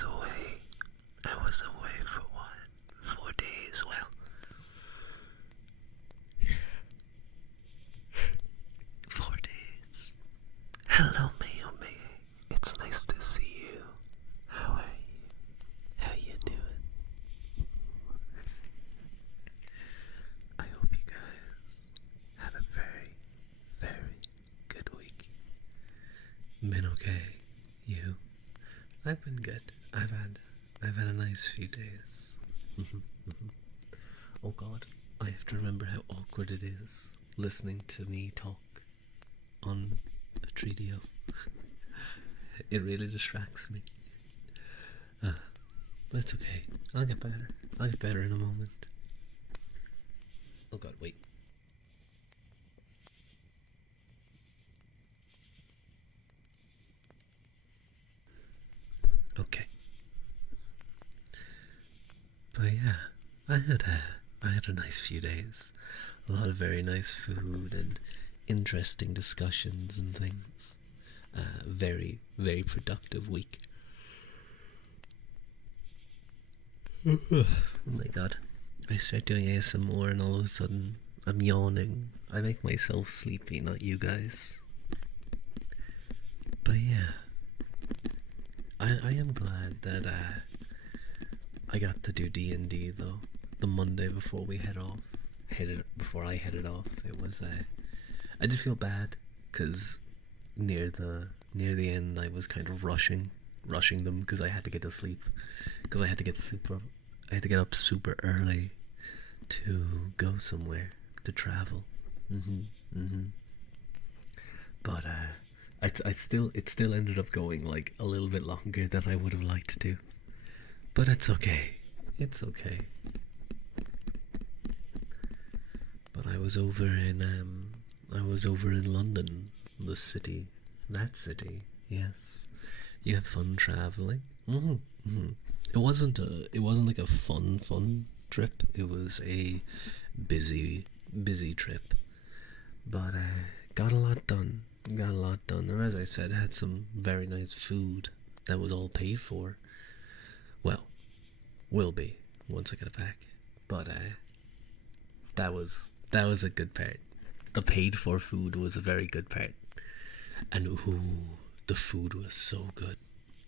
was away. I was away for what? 4 days. Well, 4 days. Hello, Mayumi. It's nice to see you. How are you? How you doing? I hope you guys had a very, very good week. Been okay? You? I've been good. I've had a nice few days. Oh God, I have to remember how awkward it is listening to me talk on a Treadio. It really distracts me. But it's okay. I'll get better. I'll get better in a moment. Oh God, wait. Okay. But yeah, I had a nice few days. A lot of very nice food and interesting discussions and things. Very, very productive week. Oh my God. I start doing ASMR and all of a sudden I'm yawning. I make myself sleepy, not you guys. But yeah, I am glad that I got to do D&D though. The Monday before we head off, before I headed off, it was I did feel bad because near the end I was kind of rushing them because I had to get to sleep because I had to get up super early to go somewhere to travel. Mhm. Mhm. But it still ended up going like a little bit longer than I would have liked to. But it's okay. It's okay. But I was over in London, the city, that city. Yes, you had fun traveling. It wasn't like a fun trip. It was a busy busy trip, but got a lot done. Got a lot done, and as I said, had some very nice food that was all paid for. Well, will be once I get it back. But that was a good part. The paid for food was a very good part, and ooh, the food was so good.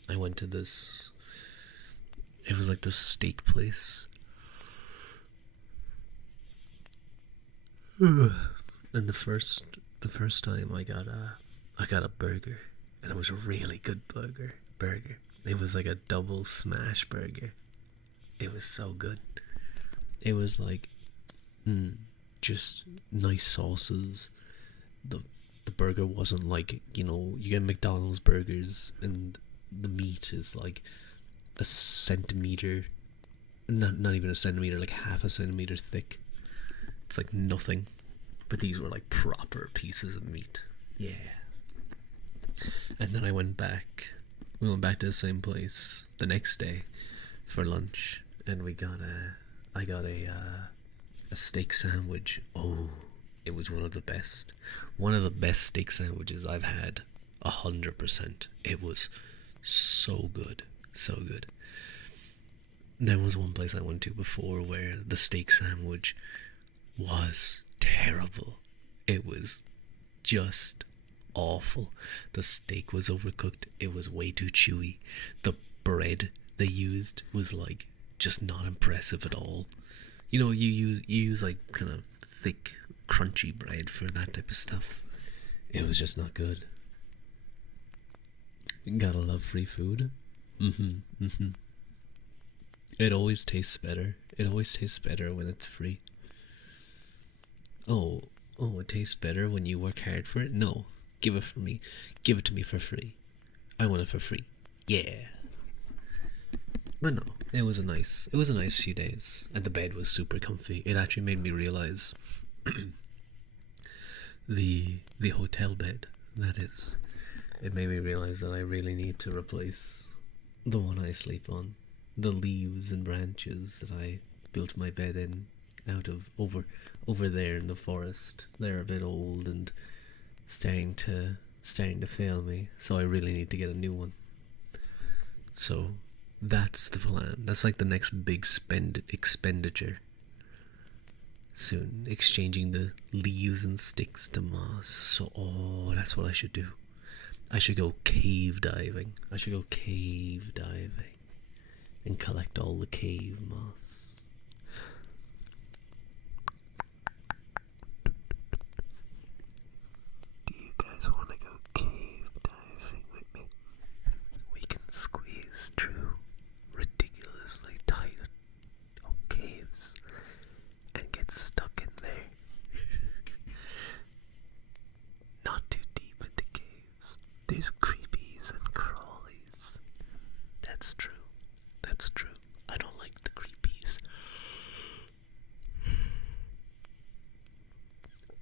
I went to this. It was like this steak place, and the first time I got a burger, and it was a really good burger. It was like a double smash burger. It was so good. It was like just nice sauces. The the burger wasn't like, you get McDonald's burgers and the meat is like a centimeter, not even a centimeter, like half a centimeter thick. It's like nothing. But these were like proper pieces of meat. Yeah. And then I went back. We went back to the same place the next day for lunch, and I got a steak sandwich. Oh, it was one of the best steak sandwiches I've had. 100%. It was so good, so good. There was one place I went to before where the steak sandwich was terrible. It was just awful. The steak was overcooked. It was way too chewy. The bread they used was like just not impressive at all. You use like kind of thick, crunchy bread for that type of stuff. It was just not good. Gotta love free food. It always tastes better. It always tastes better when it's free. Oh, oh, it tastes better when you work hard for it? No. Give it for me. Give it to me for free. I want it for free. Yeah. But no, it was a nice few days, and the bed was super comfy. It actually made me realize the hotel bed, that is. It made me realize that I really need to replace the one I sleep on. The leaves and branches that I built my bed in out of over there in the forest. They're a bit old and starting to fail me, so I really need to get a new one. So That's the plan. That's like the next big expenditure. Soon, exchanging the leaves and sticks to moss. So, oh, that's what I should do. I should go cave diving. I should go cave diving and collect all the cave moss. Do you guys want to go cave diving with me? We can squeeze through ridiculously tight caves and get stuck in there. Not too deep into caves. There's creepies and crawlies. That's true. That's true. I don't like the creepies.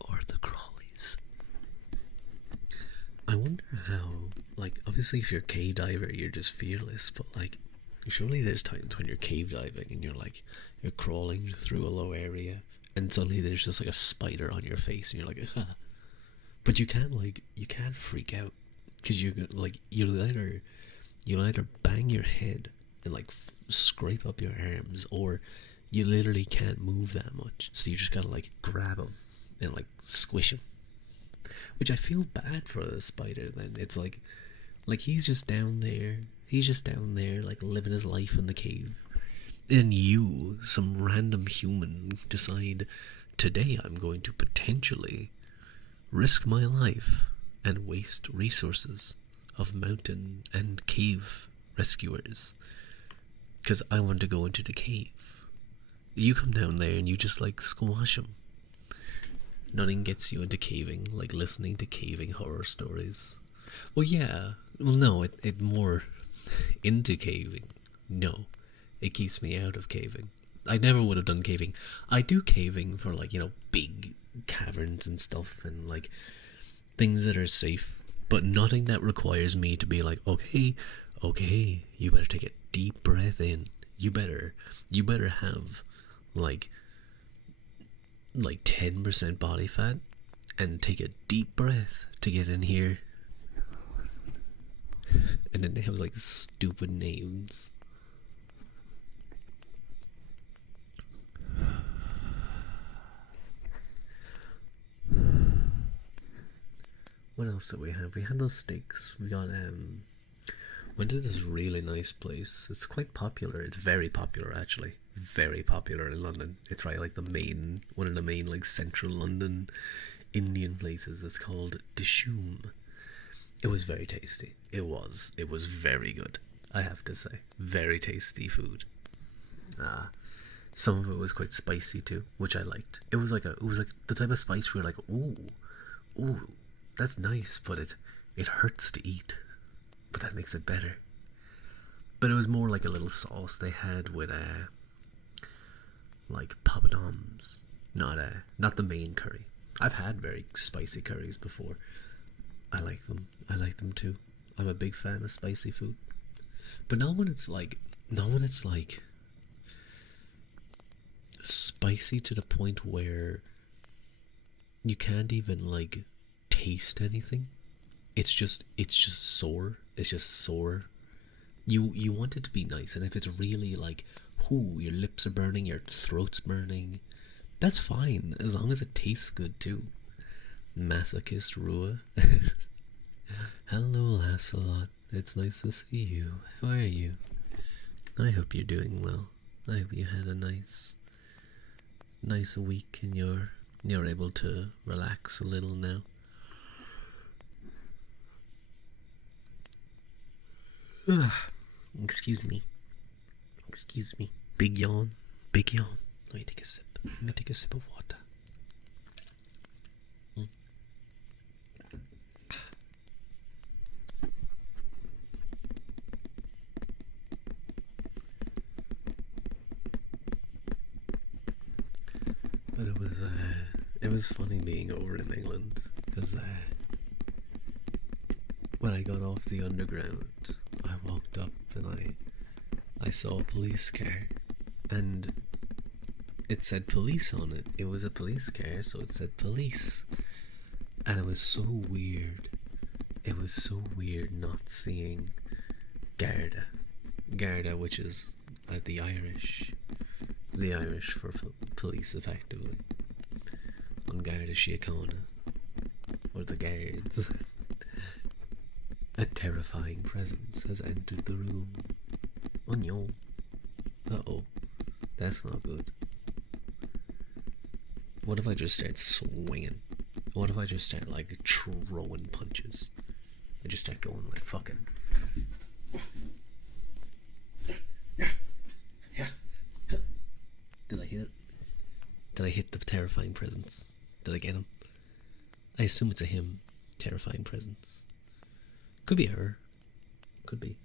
Or the crawlies. I wonder how, like, obviously if you're a cave diver, you're just fearless, but like, surely there's times when you're cave diving and you're crawling through a low area and suddenly there's just like a spider on your face and you're like, ah. But you can't freak out because you'll either bang your head and like scrape up your arms, or you literally can't move that much, so you just gotta like grab him and like squish him. Which I feel bad for the spider. Then it's like he's just down there. He's just down there like living his life in the cave, and you, some random human, decide today I'm going to potentially risk my life and waste resources of mountain and cave rescuers because I want to go into the cave. You come down there and you just like squash them. Nothing gets you into caving like listening to caving horror stories. Well, yeah. Well, no, it more into caving. No, it keeps me out of caving. I never would have done caving. I do caving for like, big caverns and stuff and like things that are safe, but nothing that requires me to be like, okay, you better take a deep breath in. You better have like 10% body fat and take a deep breath to get in here. And then they have like stupid names. What else did we have? We had those steaks. We got went to this really nice place. It's quite popular. It's very popular actually. Very popular in London. It's right like one of the main like central London Indian places. It's called Dishoom. It was very tasty. It was very good. I have to say, very tasty food. Some of it was quite spicy too, which I liked. It was like the type of spice where you're like, ooh, that's nice, but it hurts to eat, but that makes it better. But it was more like a little sauce they had with like papadums, not the main curry. I've had very spicy curries before. I like them too. I'm a big fan of spicy food, but not when it's like spicy to the point where you can't even like taste anything. It's just sore. It's just sore. You want it to be nice, and if it's really like, your lips are burning, your throat's burning, that's fine as long as it tastes good too. Masochist Rua. Hello, Lancelot. It's nice to see you. How are you? I hope you're doing well. I hope you had a nice week and you're able to relax a little now. Excuse me. Big yawn. Let me take a sip. Of water. But it was funny being over in England because when I got off the underground, I walked up and I saw a police car, and it said police on it. It was a police car, so it said police, and it was so weird. It was so weird not seeing Garda. Garda, which is the Irish, for police, effectively. On Garda Síochána, or the guards. A terrifying presence has entered the room. Oh no. Uh-oh. That's not good. What if I just start swinging? What if I just start, like, throwing punches? I just start going, like, fucking... Did I hit it? Did I hit the terrifying presence? Did I get him? I assume it's a him. Terrifying presence. Could be her. Could be.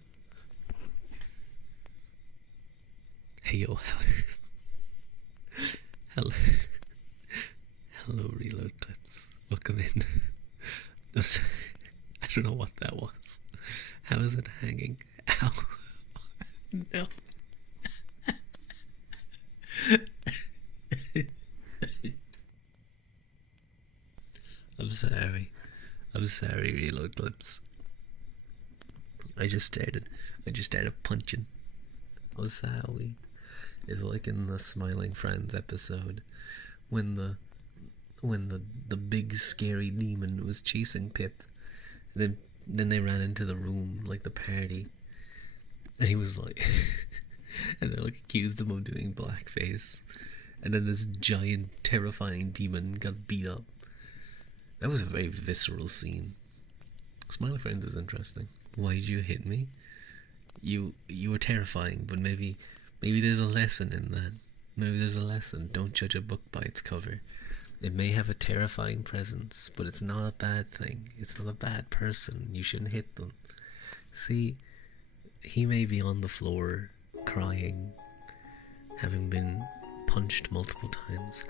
Hey yo, hello. Hello, Reload Clips. Welcome in. I don't know what that was. How is it hanging? Ow. No. I'm sorry. I'm sorry, Reload Clips. I just started punching. Oh, Sally. It's like in the Smiling Friends episode when the big scary demon was chasing Pip. And then they ran into the room, like the party. And he was like and they like accused him of doing blackface. And then this giant terrifying demon got beat up. That was a very visceral scene. Smiling Friends is interesting. Why did you hit me? You were terrifying, but maybe there's a lesson in that. Maybe there's a lesson. Don't judge a book by its cover. It may have a terrifying presence, but it's not a bad thing. It's not a bad person. You shouldn't hit them. See, he may be on the floor, crying, having been punched multiple times.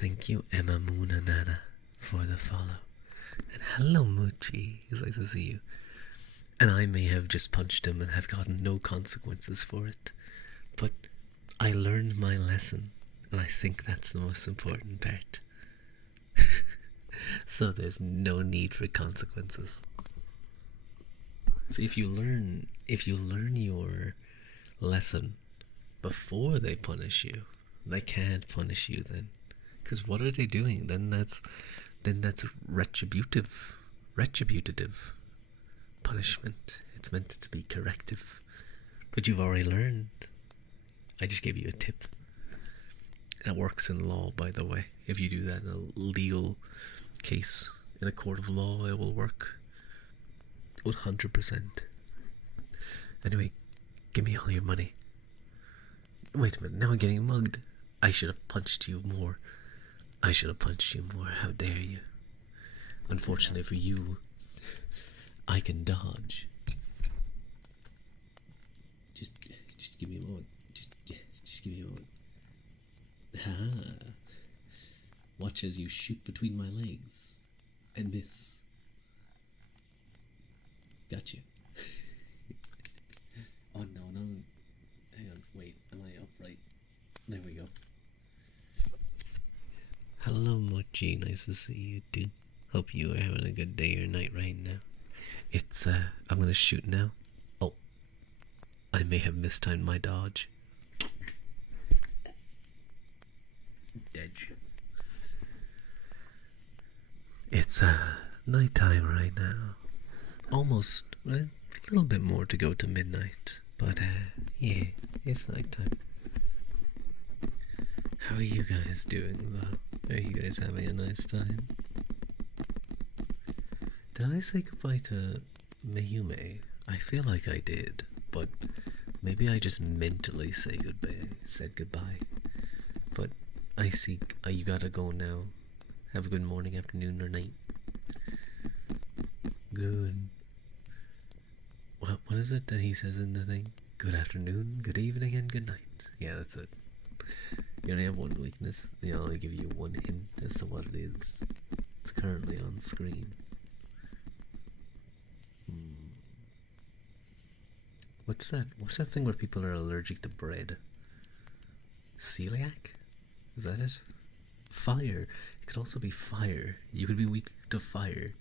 Thank you, Emma Moonanana, for the follow. And hello, Moochie. It's nice to see you. And I may have just punched him and have gotten no consequences for it. But I learned my lesson, and I think that's the most important part. So there's no need for consequences. So if you learn your lesson before they punish you, they can't punish you then. Because what are they doing? Then that's retributive punishment. It's meant to be corrective. But you've already learned. I just gave you a tip. That works in law, by the way. If you do that in a legal case in a court of law, it will work 100%. Anyway, give me all your money. Wait a minute, now I'm getting mugged. I should have punched you more. How dare you? Unfortunately for you, I can dodge. Just give me a moment. Just give me a moment. Ha! Watch as you shoot between my legs and miss. Got you. Oh no. Hang on, wait, am I upright? There we go. Hello, Mochi, nice to see you too. Hope you are having a good day or night right now. It's, I'm gonna shoot now. Oh, I may have mistimed my dodge. Dead. It's, nighttime right now. Almost, right? A little bit more to go to midnight. But, yeah, it's nighttime. How are you guys doing, though? Are you guys having a nice time? Did I say goodbye to Mayume? I feel like I did, but maybe I just mentally said goodbye. But I see, you gotta go now. Have a good morning, afternoon, or night. Good. What is it that he says in the thing? Good afternoon, good evening, and good night. Yeah, that's it. You only have one weakness. I'll only give you one hint as to what it is. It's currently on screen. What's that? What's that thing where people are allergic to bread? Celiac? Is that it? Fire. It could also be fire. You could be weak to fire.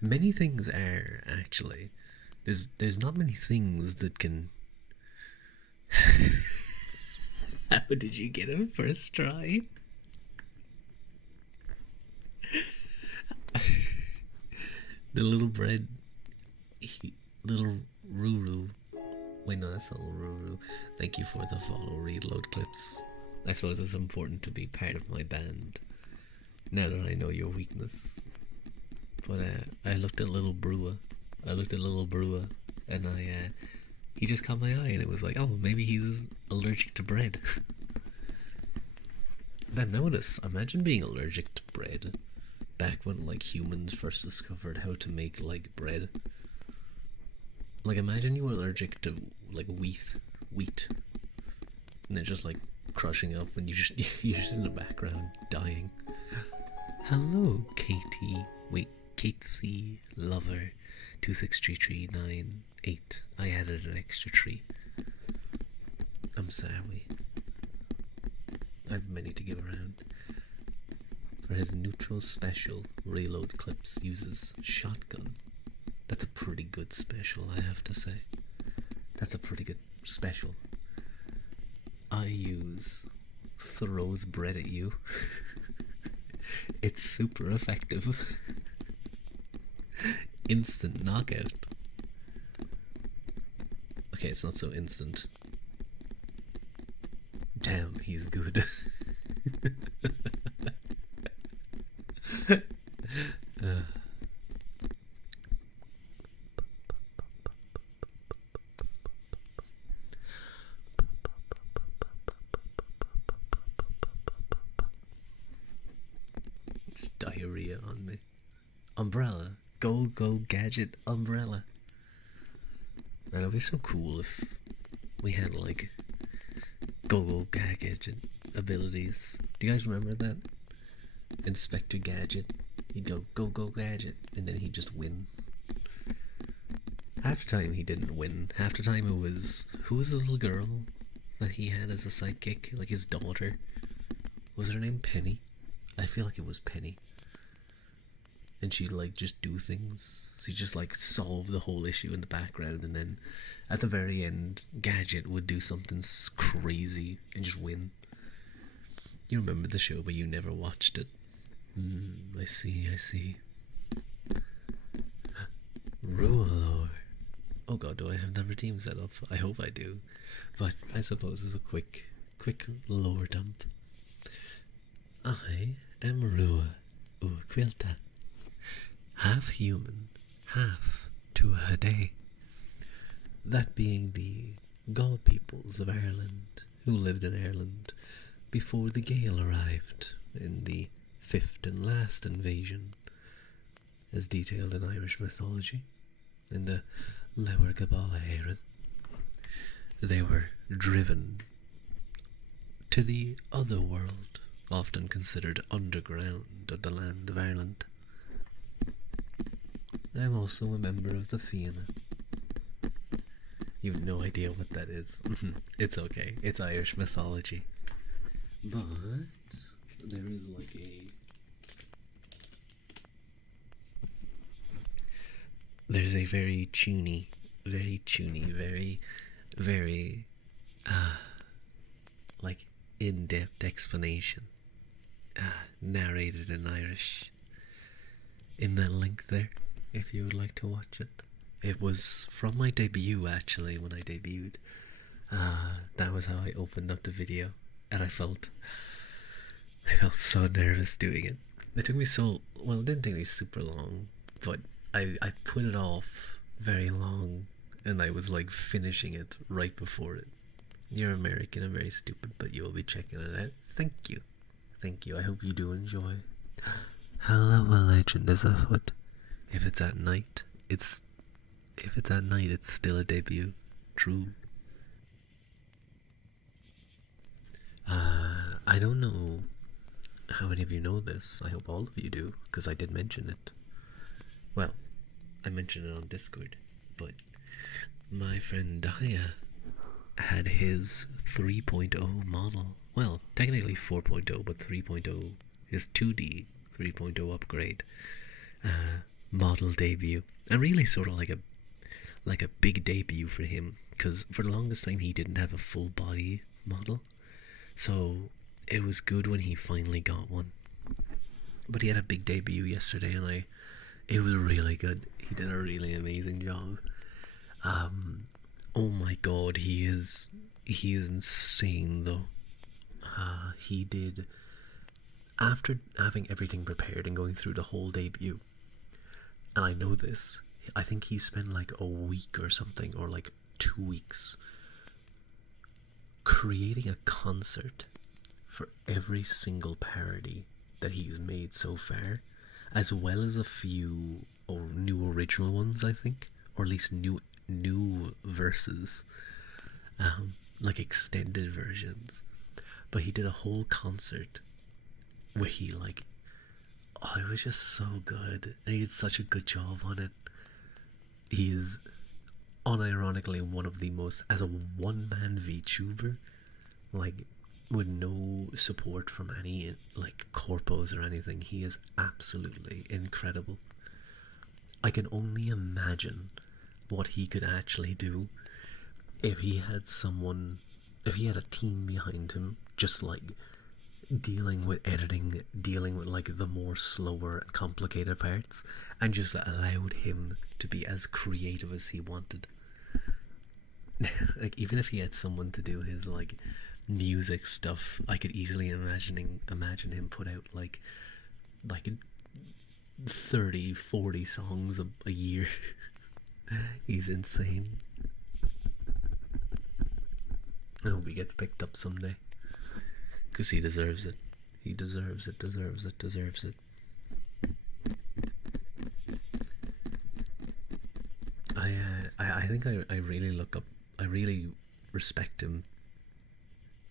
Many things are, actually. There's not many things that can How did you get him first try? The little bread, little Ruru. Wait, no, that's not Ruru. Thank you for the follow, reload clips. I suppose it's important to be part of my band. Now that I know your weakness. But I looked at little Brewer. And he just caught my eye, and it was like, oh, maybe he's allergic to bread. Then notice, imagine being allergic to bread back when like humans first discovered how to make like bread. Like imagine you were allergic to like wheat, and then just like crushing up, and you're just in the background dying. Hello, Katie. Wait, Kate C. Lover 2633998. I added an extra tree. I'm sorry. I've many to give around. For his neutral special, reload clips uses shotgun. That's a pretty good special, I have to say. That's a pretty good special. I use throws bread at you. It's super effective. Instant knockout. Okay, it's not so instant. Damn, he's good. Diarrhea on me. Umbrella. Go gadget umbrella. That would be so cool if we had like go gadget abilities. Do you guys remember that? Inspector Gadget. He'd go gadget, and then he'd just win. Half the time he didn't win. Half the time it was, who was the little girl that he had as a sidekick? Like his daughter. Was her name Penny? I feel like it was Penny. And she'd like just do things. She'd just like solve the whole issue in the background, and then at the very end, Gadget would do something crazy and just win. You remember the show, but you never watched it. I see. Rulor. Oh god, do I have the team set up? I hope I do. But I suppose it's a quick lore dump. I am Rua Quilta. Half human, half Tuatha. That being the Gaul peoples of Ireland who lived in Ireland before the Gael arrived in the fifth and last invasion, as detailed in Irish mythology, in the Leabhar Gabála Éireann. They were driven to the other world, often considered underground of the land of Ireland. I'm also a member of the Fianna. You have no idea what that is. It's okay. It's Irish mythology. But there is like there's a very tuny, very like in-depth explanation narrated in Irish in that link there, if you would like to watch it. It was from my debut, actually, when I debuted. That was how I opened up the video, and I felt so nervous doing it. It took me it didn't take me super long, but I put it off very long, and I was like finishing it right before it. You're American and very stupid, but you will be checking it out. Thank you. I hope you do enjoy. Hello, a legend is afoot. If it's at night, it's still a debut. True. I don't know how many of you know this. I hope all of you do, because I did mention it. Well, I mentioned it on Discord, but my friend Daya had his 3.0 model. Well, technically 4.0, but 3.0, his 2D 3.0 upgrade model debut. And really sort of like like a big debut for him, because for the longest time he didn't have a full body model. So it was good when he finally got one. But he had a big debut yesterday, and it was really good. He did a really amazing job. Oh my god, he is insane though. He did, after having everything prepared and going through the whole debut, and I know this, I think he spent like a week or something, or like 2 weeks, creating a concert for every single parody that he's made so far, as well as a few new original ones, I think, or at least new verses, like extended versions. But he did a whole concert where he like, oh, it was just so good, and he did such a good job on it. He is unironically one of the most, as a one-man VTuber, like with no support from any like corpos or anything, he is absolutely incredible. I can only imagine what he could actually do if he had someone, if he had a team behind him, just like dealing with editing, dealing with like the more slower and complicated parts, and just allowed him to be as creative as he wanted. Like even if he had someone to do his like music stuff, I could easily imagine him put out like 30-40 songs a year. He's insane. I hope he gets picked up someday, because he deserves it. He deserves it, deserves it, deserves it. I think I really look up, I really respect him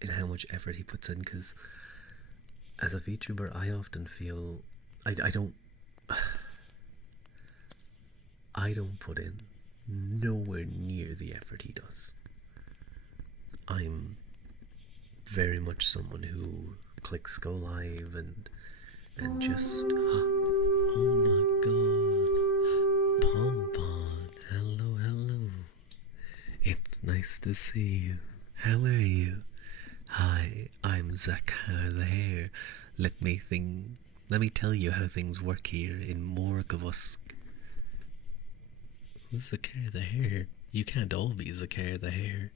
in how much effort he puts in, because as a VTuber I often feel I don't I don't put in nowhere near the effort he does. I'm very much someone who clicks go live and just oh my god, Pompon, hello, hello. It's nice to see you. How are you? Hi, I'm Zakar the Hare. Let me tell you how things work here in Morgovusk. Who's Zakar the Hare? You can't all be Zakar the Hare.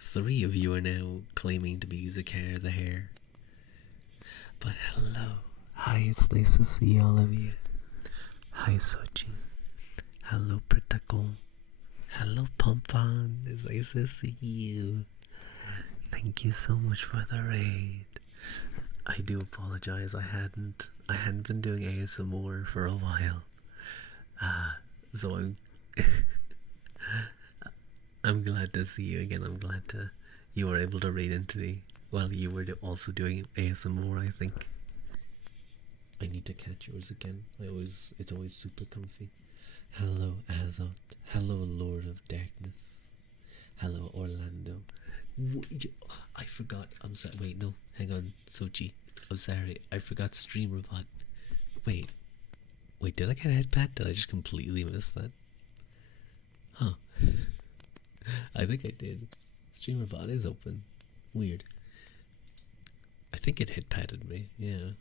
3 of you are now claiming to be Zakar the Hare. But hello. Hi, it's nice to see all of you. Hi, Sochi. Hello, Protocol. Hello, Pompon. It's nice to see you. Thank you so much for the raid. I do apologize. I hadn't been doing ASMR for a while. So I'm glad to see you again. I'm glad you were able to read into me while you were also doing ASMR, I think. I need to catch yours again. It's always super comfy. Hello, Azot. Hello, Lord of Darkness. Hello, Orlando. I forgot. I'm sorry. Wait, no. Hang on, Sochi. I'm sorry. I forgot StreamerBot. Wait, did I get a headpad? Did I just completely miss that? Huh. I think I did. StreamerBot is open. Weird. I think it headpadded me. Yeah.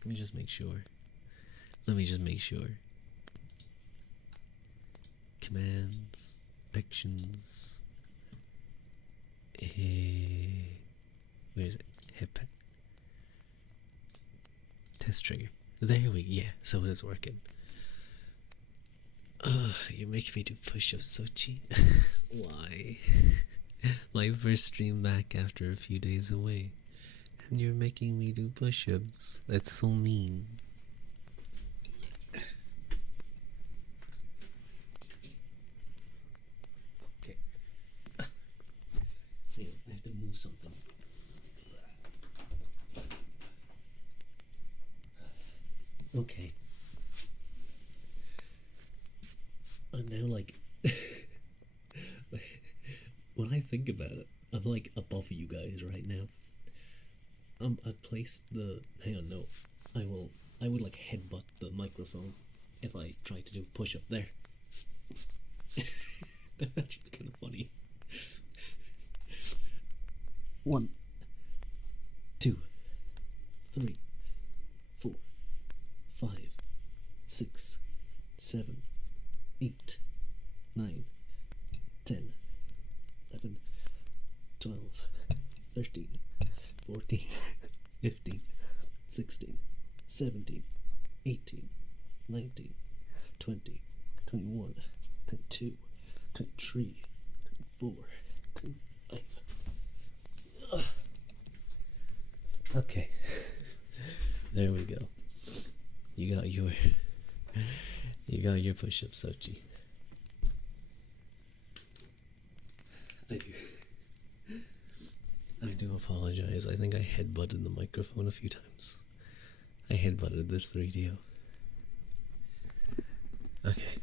Let me just make sure. Commands. Actions. Where is it? Headpad. Test trigger. There we go. Yeah, so it is working. You're making me do push-ups, Sochi. Why? My first stream back after a few days away, and you're making me do push-ups. That's so mean. Okay. I have to move something. Okay. I'm now like when I think about it, I'm like above you guys right now. I've placed the hang on, no. I would like headbutt the microphone if I try to do push up there. They're actually kind of funny. 1, 2, 3, 4, 5, 6, 7, 8, 9, 10, 11, 12, 13, 14, 15, 16, 17, 18, 19, 20, 21, 22, 23, 24, 25. Okay. There we go. You got your push-ups, Sochi. I do apologize. I think I headbutted the microphone a few times. I headbutted this 3DO. Okay.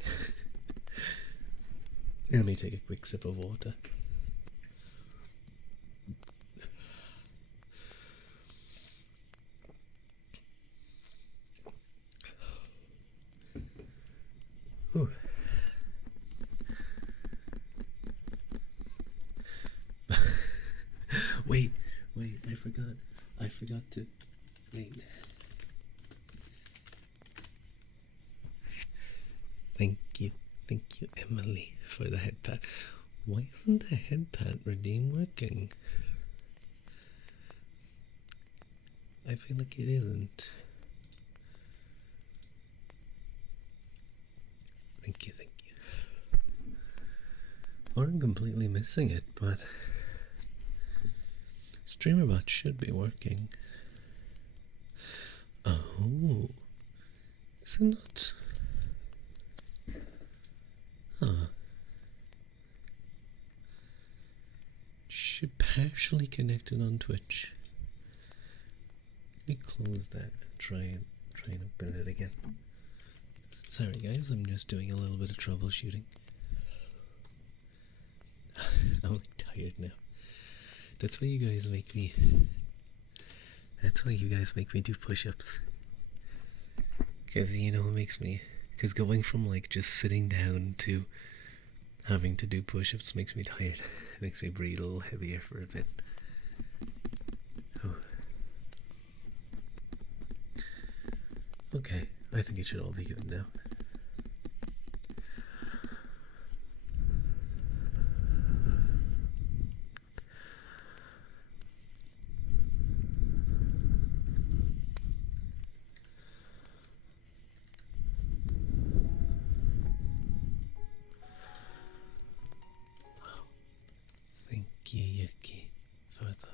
Let me take a quick sip of water. Whew. Wait, I forgot to, wait. Thank you, Emily, for the head pat. Why isn't the head pat redeem working? I feel like it isn't. Thank you. Or I'm completely missing it, but StreamerBot should be working. Oh, is it not? Huh. Should partially connected on Twitch. Let me close that and try and open it again. Sorry guys, I'm just doing a little bit of troubleshooting. I'm like tired now. That's why you guys make me do push-ups. Cause you know it makes me, cause going from like just sitting down to having to do push-ups makes me tired. It makes me breathe a little heavier for a bit. Oh. Okay, I think it should all be good now. Thank you, Yuki, for the follow.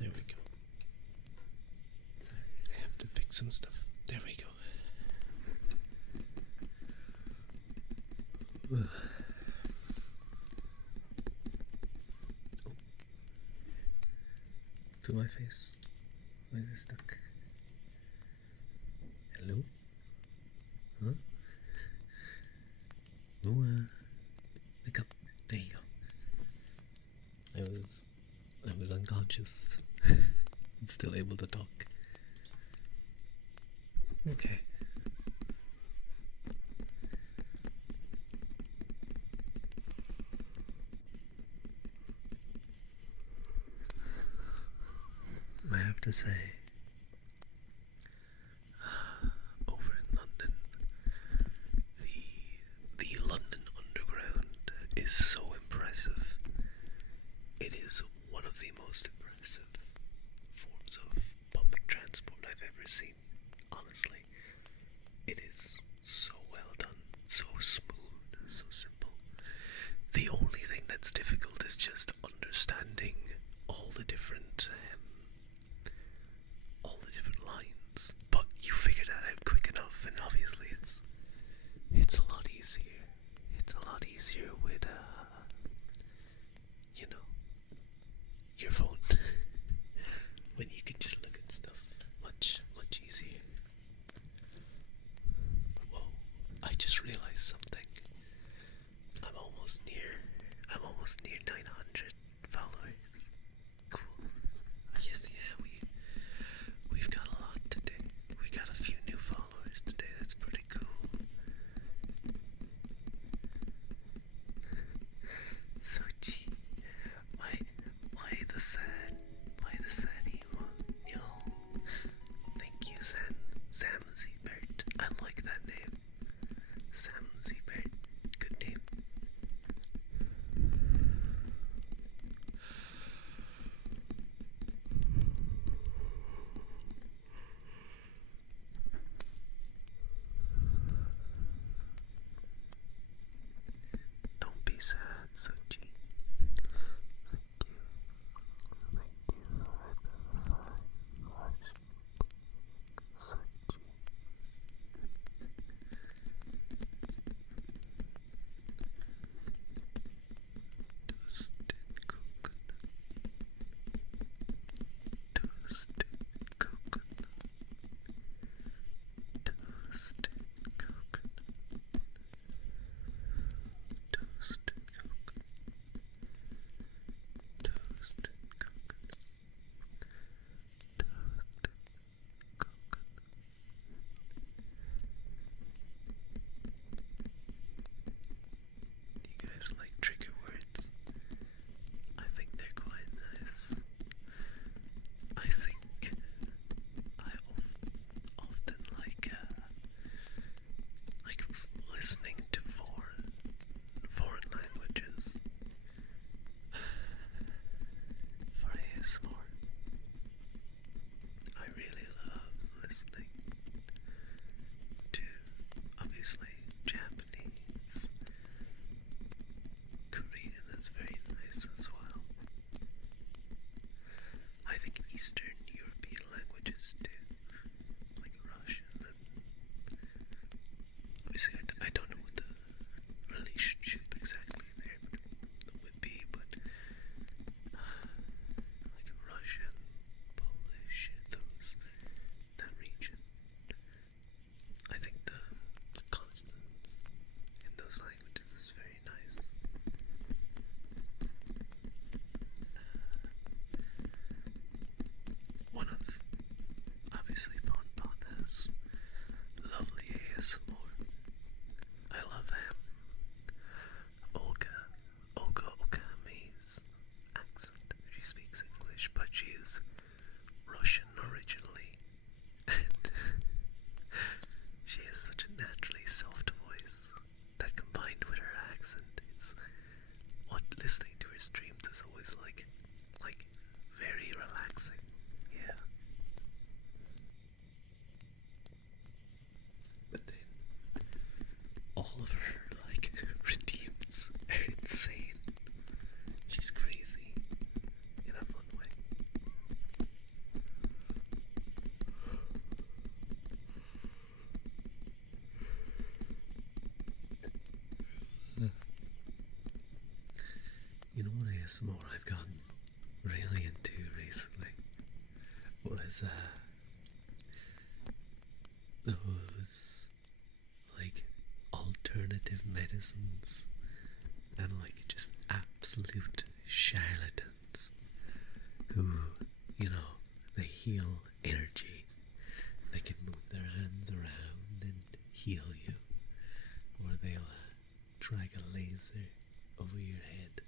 There we go. Sorry, I have to fix some stuff. There we go. To my face. Why is it stuck? Hello? Huh? Noah, wake up. There you go. I was unconscious. And still able to talk. Okay. I have to say, over in London, the London Underground is so impressive. It is one of the most impressive forms of public transport I've ever seen. Honestly, it is so well done, so smooth, so simple. The only thing that's difficult is just understanding all the different Eastern European languages too, like Russian. Obviously, I don't know what the relationship exactly there would be, but like Russian, Polish, those, that region. I think the consonants in those languages is very nice. One of, obviously, Bon Bon has lovely ASMR. I love him. Olga Okami's accent. She speaks English, but she is Russian originally, and she has such a naturally soft voice that combined with her accent, it's what listening to her streams is always like very relaxing. Yeah. But then all of her redeems are insane. She's crazy in a fun way. You know what ASMR I've gotten really into recently was those alternative medicines and just absolute charlatans who, they heal energy. They can move their hands around and heal you, or they'll drag a laser over your head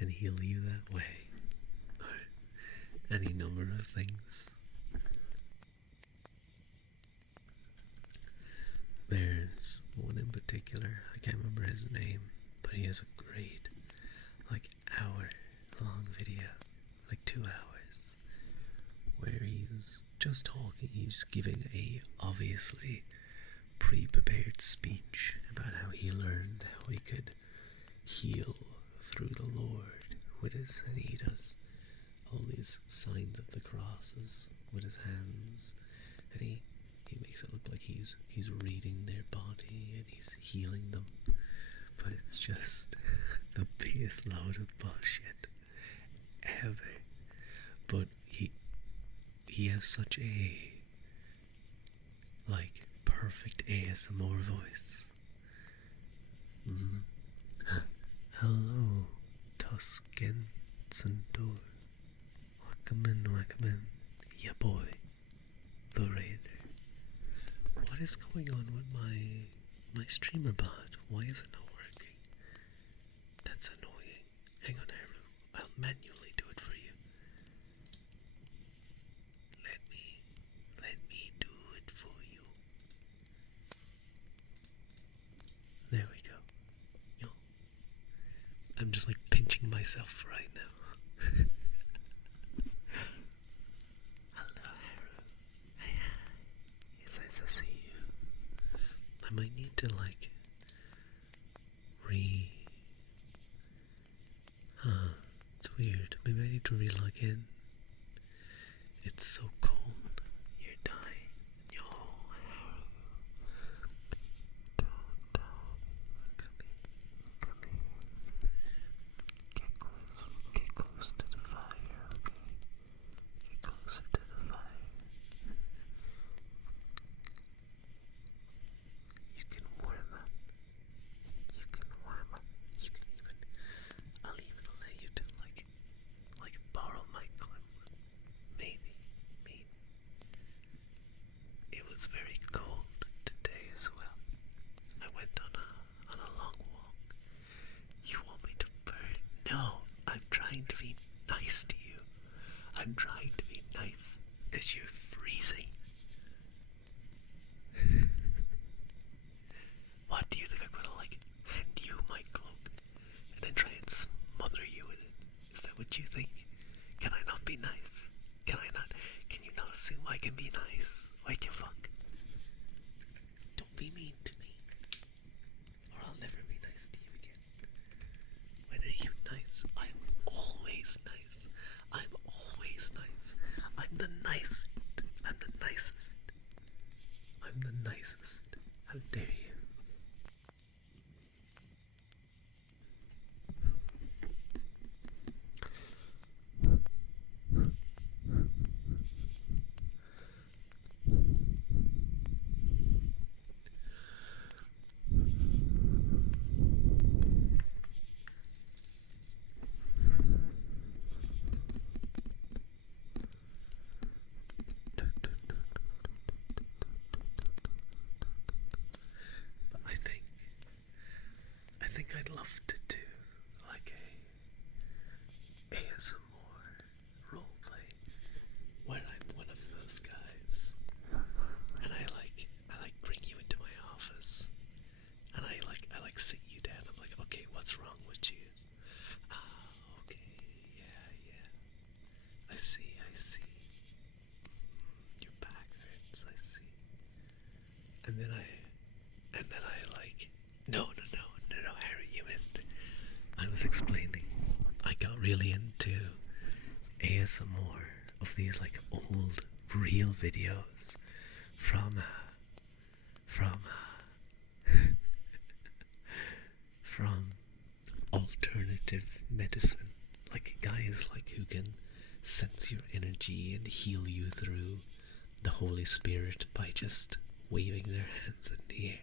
and heal you that way, or any number of things. There's one in particular, I can't remember his name, but he has a great, hour long video, 2 hours, where he's just talking, he's giving a obviously pre-prepared speech about how he learned how he could heal through the Lord with his, and he does all these signs of the crosses with his hands, and he makes it look like he's reading their body and he's healing them, but it's just the biggest load of bullshit ever. But he has such a perfect ASMR voice. Hello, Tuscan Centaur. Welcome, ya boy, the Raider. What is going on with my streamer bot? Why is it not working? That's annoying. Hang on, Haru. I'll manually do it for you. Let me do it for you. There we go. Yo. I'm just pinching myself right now. Hello, Haru. Hi. It's nice to see you. I might need to it's weird. Maybe I need to re-log in. It's so cold. You're dying. Yo, Haru. Come here. Get close to the fire, okay? Get closer to the fire. You can warm up. You can even, I'll even allow you to borrow my clip. Maybe. It was very cold today as well. I went on a long walk. You want me to burn? No, I'm trying to be nice to you. I'm trying to be nice because you're freezing. What, do you think I'm gonna hand you my cloak and then try and smother you in it? Is that what you think? Can I not be nice? Can you not assume I can be nice? What the fuck? Don't be mean to me, or I'll never be nice to you again. When are you nice? I'm always nice. I'm always nice. the nicest. I'm the nicest. I'm the nicest. How dare you? But I think I'd love to do like a ASMR roleplay where I'm one of those guys, and I bring you into my office, and I sit you down. I'm like, okay, what's wrong with you? Ah, okay, yeah. I see. Your back hurts. I see. And then I like, no, Harry, you missed it. I was explaining. I got really into ASMR of these like old real videos from from alternative medicine, like guys like who can sense your energy and heal you through the Holy Spirit by just waving their hands in the air.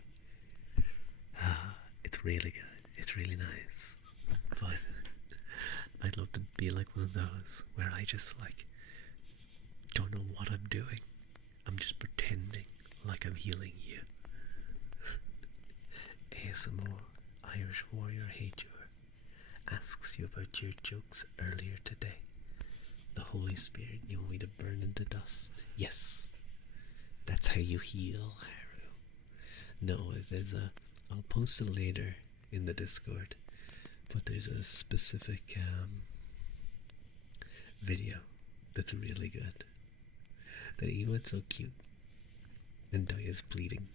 It's really good. It's really nice. But I'd love to be like one of those where I just like don't know what I'm doing. I'm just pretending like I'm healing you. ASMR Irish Warrior Hager asks you about your jokes earlier today. The Holy Spirit, you want me to burn into dust? Yes. That's how you heal, Haru. No, I'll post it later in the Discord, but there's a specific video that's really good. That Ewan's so cute, and Daya's bleeding.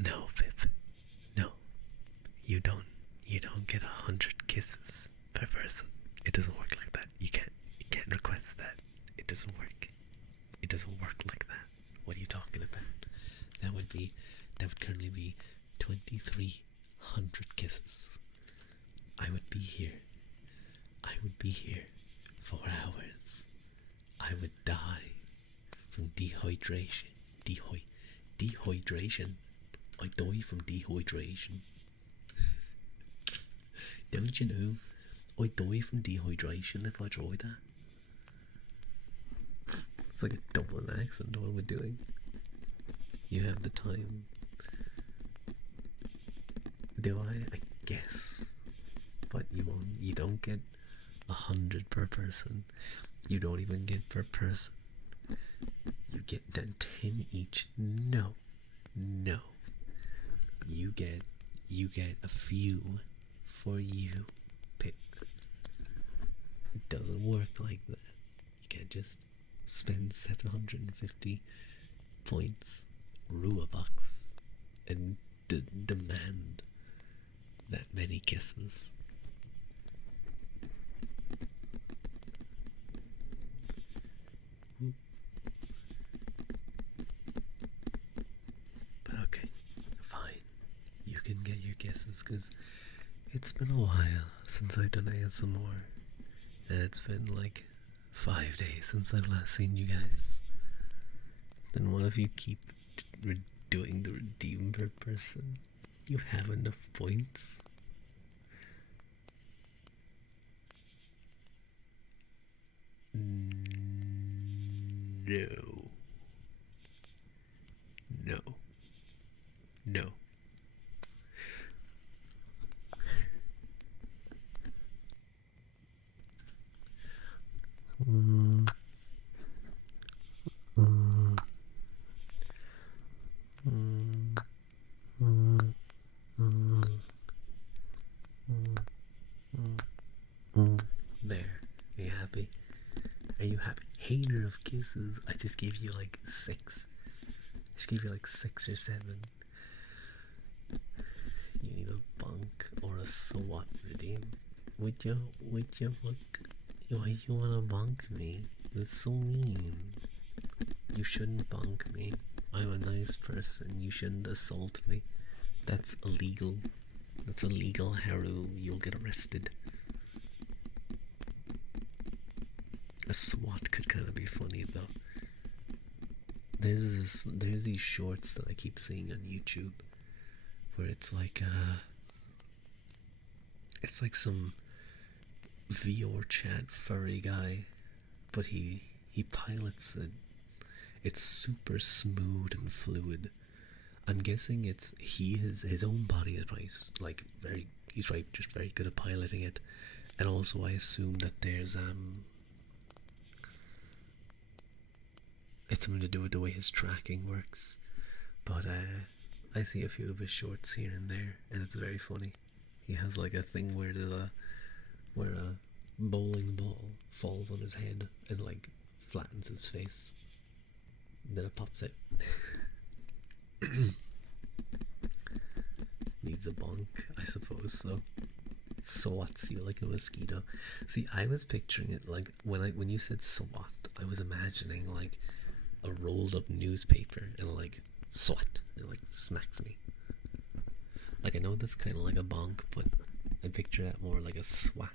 No, Pip. No. You don't get 100 kisses per person. It doesn't work like that. You can't request that. It doesn't work. It doesn't work like that. What are you talking about? That would currently be 2,300 kisses. I would be here. I would be here for hours. I would die from dehydration. Dehydration. I die from dehydration. Don't you know? I die from dehydration if I try that. It's like a Dublin accent. What am I doing? You have the time. Do I? I guess. But you don't get 100 per person. You don't even get per person. You get 10 each. No. You get a few for you. Pick. It doesn't work like that. You can't just spend 750 points, Ruabucks, and demand that many kisses. But okay, fine. You can get your kisses because it's been a while since I've done ASMR, and it's been like 5 days since I've last seen you guys. Then what if you keep doing the redeem per person? You have enough points. No. you happy? Hater of kisses. I just gave you like 6. I just gave you like 6 or 7. You need a bunk or a SWAT redeem. Would you fuck? Why you wanna bunk me? That's so mean. You shouldn't bunk me. I'm a nice person. You shouldn't assault me. That's illegal. That's illegal, Haru. You'll get arrested. A SWAT could kind of be funny though. There's these shorts that I keep seeing on YouTube, where it's like some VR chat furry guy, but he pilots it. It's super smooth and fluid. I'm guessing it's his own body is right, like he's right, just very good at piloting it, and also I assume that there's it's something to do with the way his tracking works. But I see a few of his shorts here and there, and it's very funny. He has like a thing where a bowling ball falls on his head and like flattens his face. And then it pops out. Needs a bonk, I suppose so. Swats you like a mosquito. See, I was picturing it like when you said SWAT, I was imagining like a rolled up newspaper and like SWAT, and it like smacks me. Like I know that's kind of like a bonk, but I picture that more like a SWAT.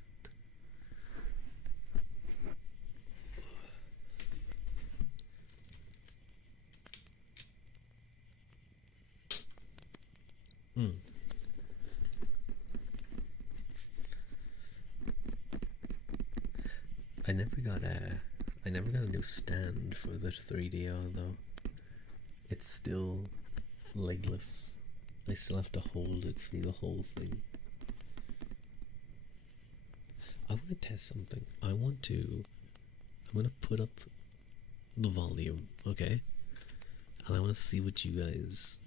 I never got a new stand for the 3DO though. It's still legless. I still have to hold it through the whole thing. I want to test something. I'm gonna put up the volume, okay? And I want to see what you guys,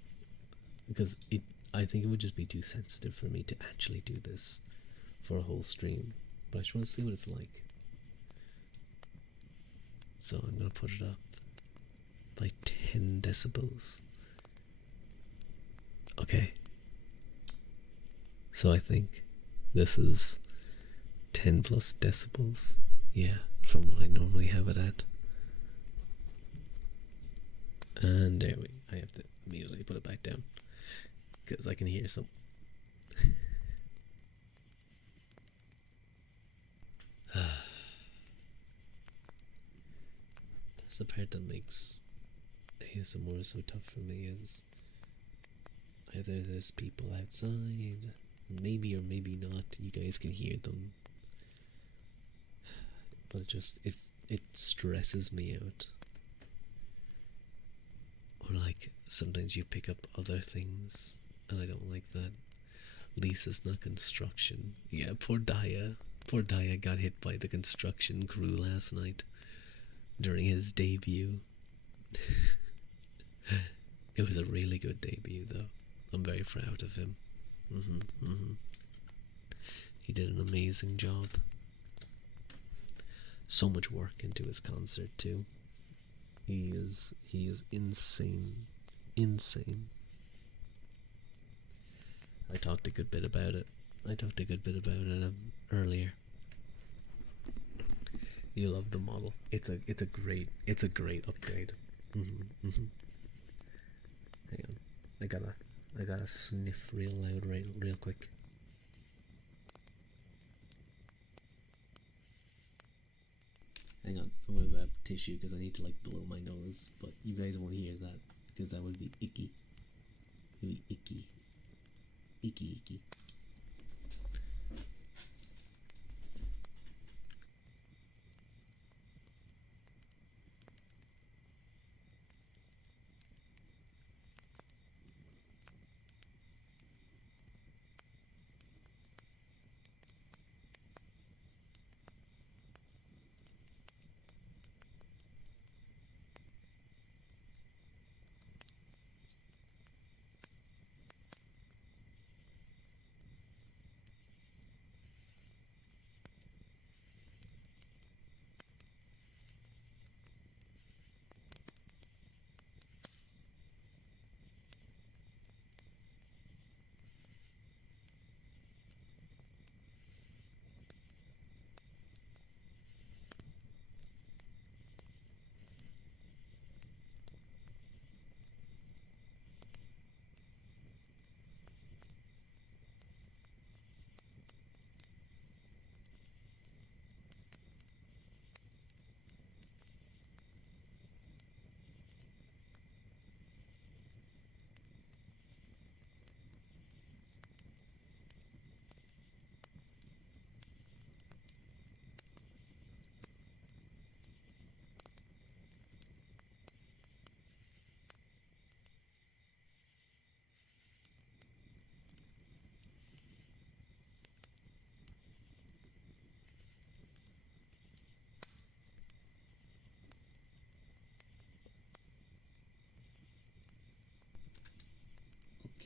because I think it would just be too sensitive for me to actually do this for a whole stream. But I just want to see what it's like. So I'm gonna put it up by 10 decibels. Okay. So I think this is 10 plus decibels. Yeah, from what I normally have it at. And there I have to immediately put it back down because I can hear some. That's the part that makes ASMR so tough for me, is either there's people outside, maybe or maybe not, you guys can hear them, but it stresses me out. Or like sometimes you pick up other things and I don't like that. Lisa's not construction. Yeah, poor Daya. Poor Daya got hit by the construction crew last night during his debut. It was a really good debut though. I'm very proud of him. He did an amazing job. So much work into his concert too. He is insane. Insane. I talked a good bit about it. Earlier. You love the model. It's a great upgrade. Hang on. I gotta sniff real loud real quick. Hang on, I'm gonna grab tissue because I need to like blow my nose, but you guys won't hear that because that would be icky. It would be icky. Icky.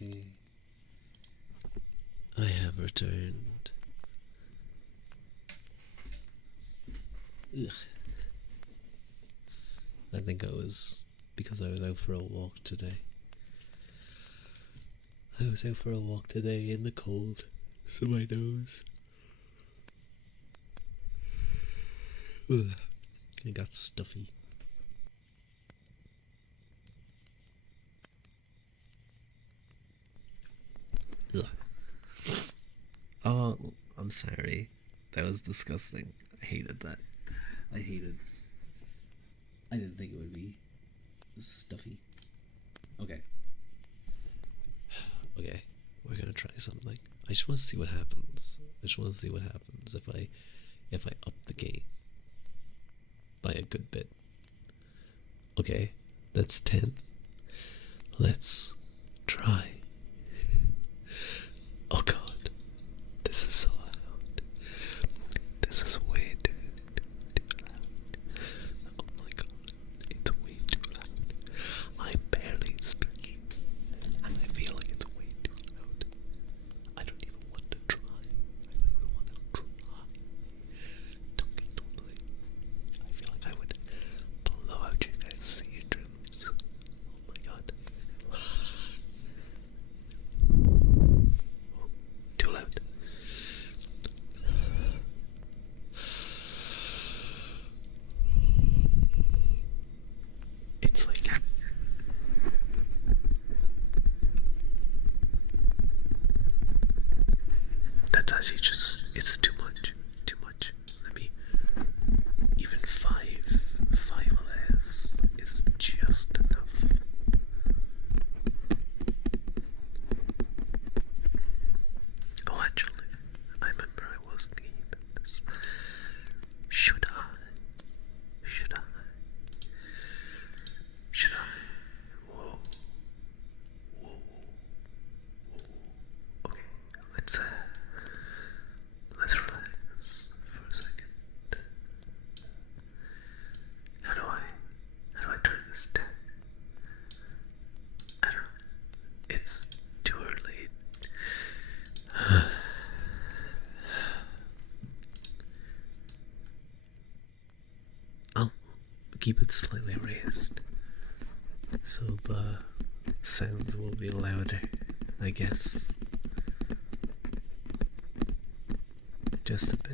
Okay. I have returned. Ugh. I think I was because I was out for a walk today. I was out for a walk today in the cold, so my nose. Ugh. It got stuffy. Ugh. Oh, I'm sorry. That was disgusting. I hated that. I hated. I didn't think it would be stuffy. Okay. Okay. We're gonna try something. I just want to see what happens. I just want to see what happens if I up the game by a good bit. Okay, that's 10. Let's try. Oh god, this is so loud. This is way too loud. Oh my god, it's way too loud. I'm barely speaking, and I feel like it's way too loud. I don't even want to try. I don't even want to try. Normally, I feel like I would blow out your guys' eardrums. Oh my god. Too loud. It's like that's actually just it's too much. Too much. Let me even five less is just enough. Oh actually, I remember I was thinking about this. Should I? Should I? Should I? Whoa. Whoa. Whoa. Okay, let's relax for a second. How do I turn this down? I don't know. It's too early. I'll keep it slightly raised so the sounds will be louder, I guess. Just a bit.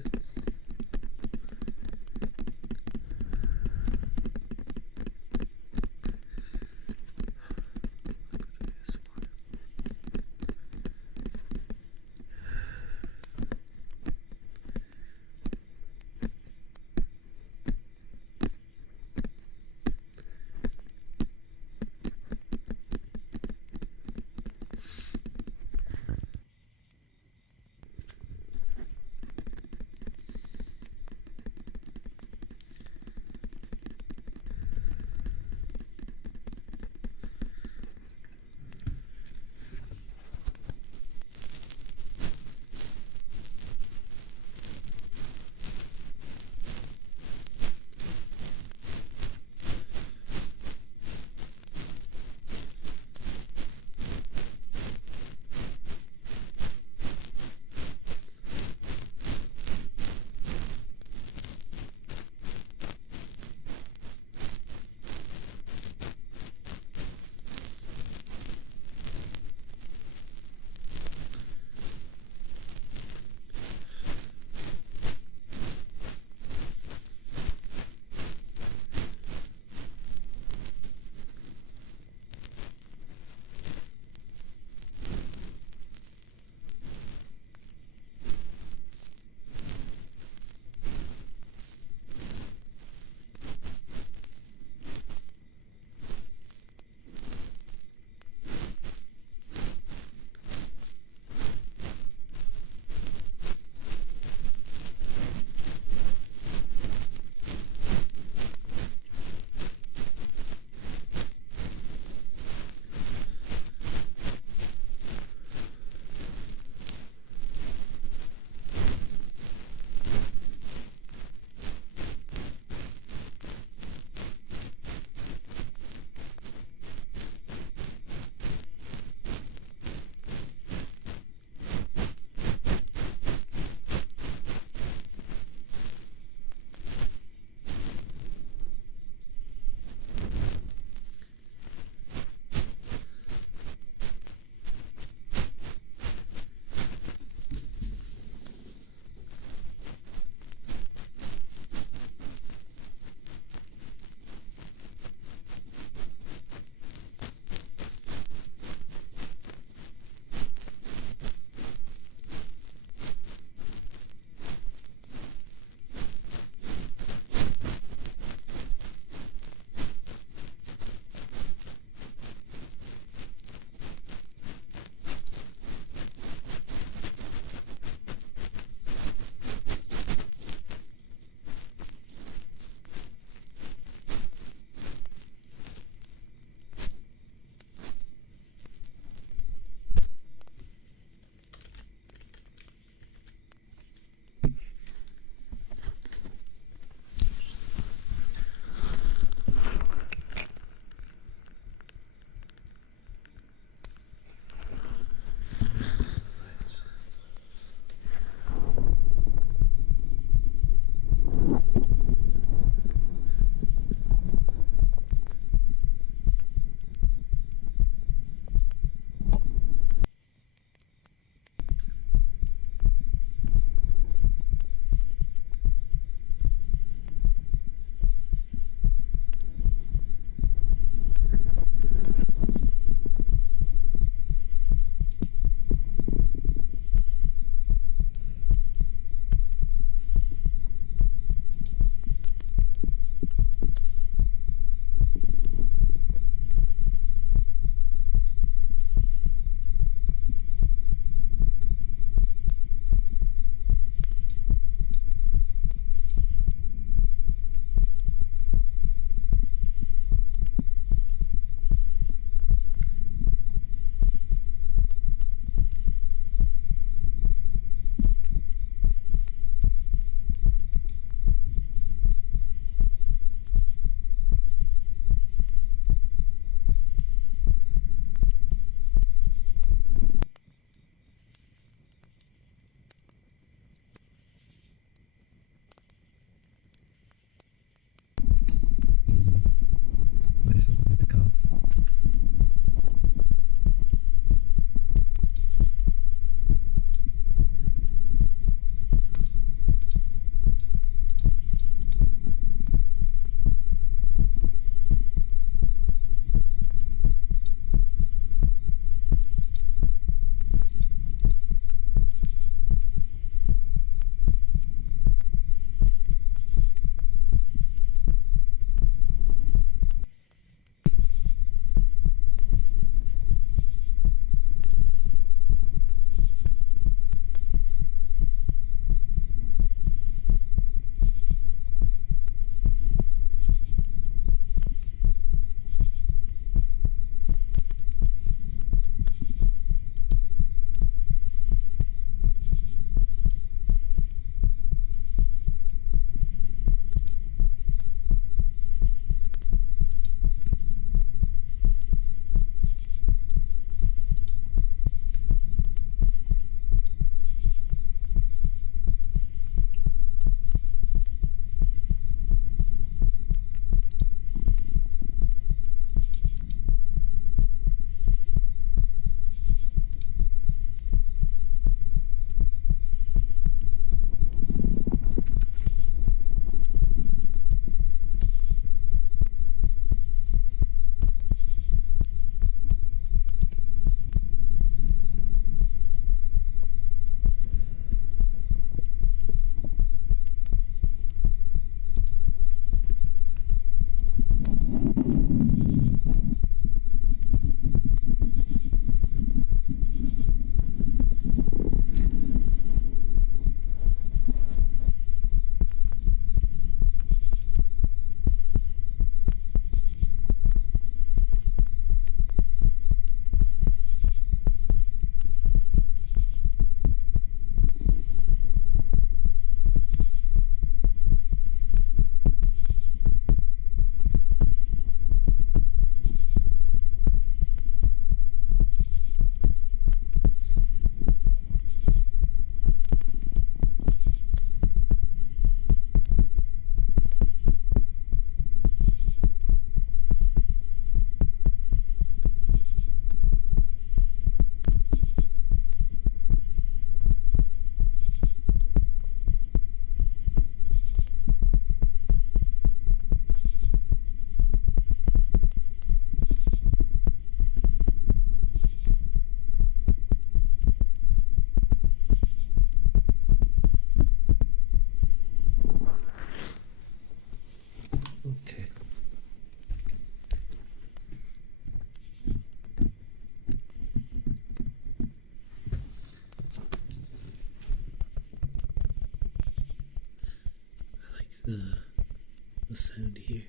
the sound here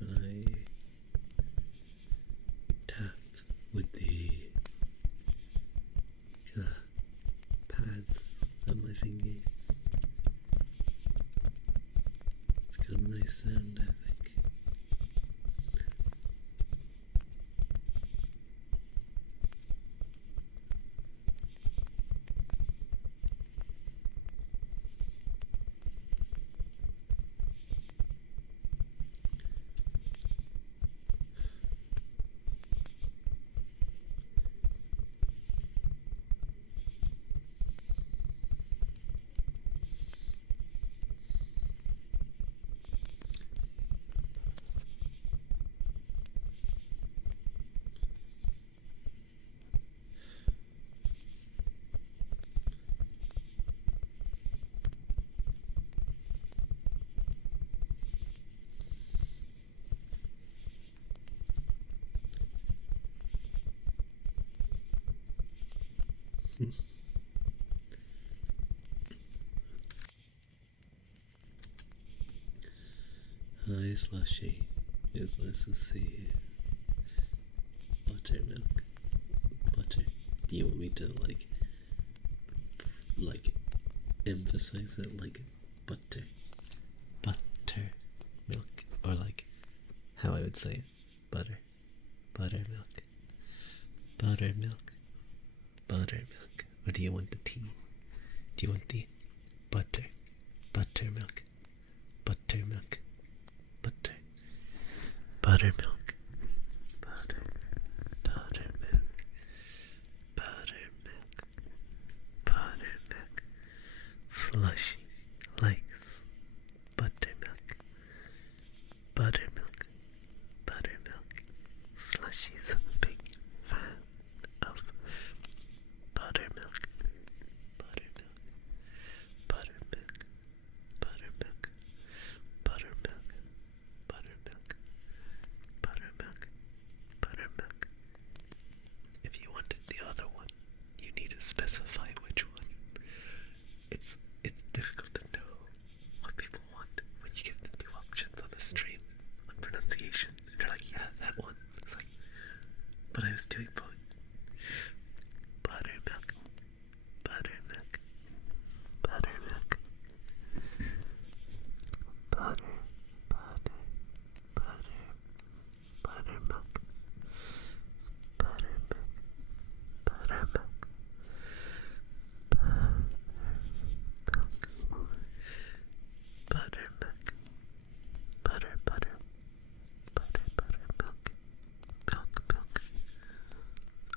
when I tap with the pads of my fingers. It's got a nice sound, I think. Hi, Slushy. It's nice to see you. Buttermilk. Butter. Do you want me to like emphasize it like butter? Buttermilk. Or like how I would say it. Butter. Buttermilk. Buttermilk. Buttermilk. Or do you want the tea? Do you want the butter? Buttermilk. Buttermilk. Butter. Buttermilk. Butter. Buttermilk. Buttermilk. Buttermilk. Slushy likes buttermilk. Buttermilk. Buttermilk. Slushy's a big fan of buttermilk. Buttermilk. Buttermilk. Buttermilk. Buttermilk. Buttermilk. Buttermilk. Buttermilk. If you wanted the other one, you need to specify which one. It's difficult to know what people want when you give them two options on a stream on pronunciation. And they're like, yeah, that one. It's like, but I was doing both. Buttermilk. Buttermilk. Buttermilk. Butter. Butter. Butter. Buttermilk. Buttermilk. Buttermilk. Buttermilk. Butter, butter. Butter, butter, milk. Milk, milk.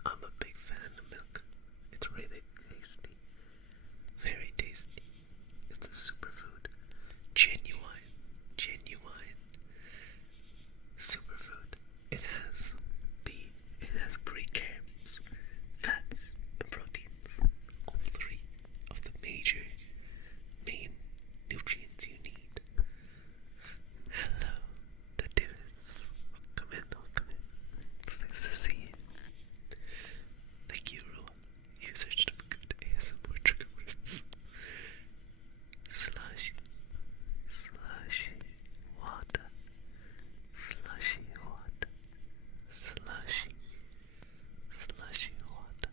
I'm a big fan of milk. It's really tasty. Very tasty. It's a superfood. Genuine. Genuine. Superfood. It has great carbs, fats, and proteins. All three of the main nutrients you need. Hello, the Davis. Come in. It's nice to see you. Thank you, Roa. You searched up good ASMR trigger words. Slushy. Slushy water. Slushy water. Slushy. Slushy water.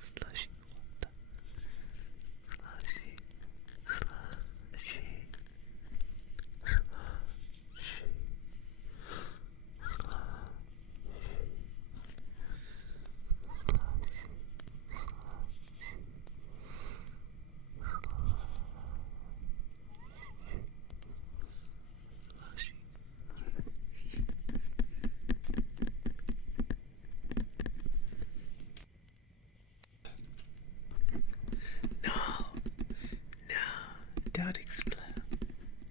Slushy water. Slushy. Slushy. No, don't explode.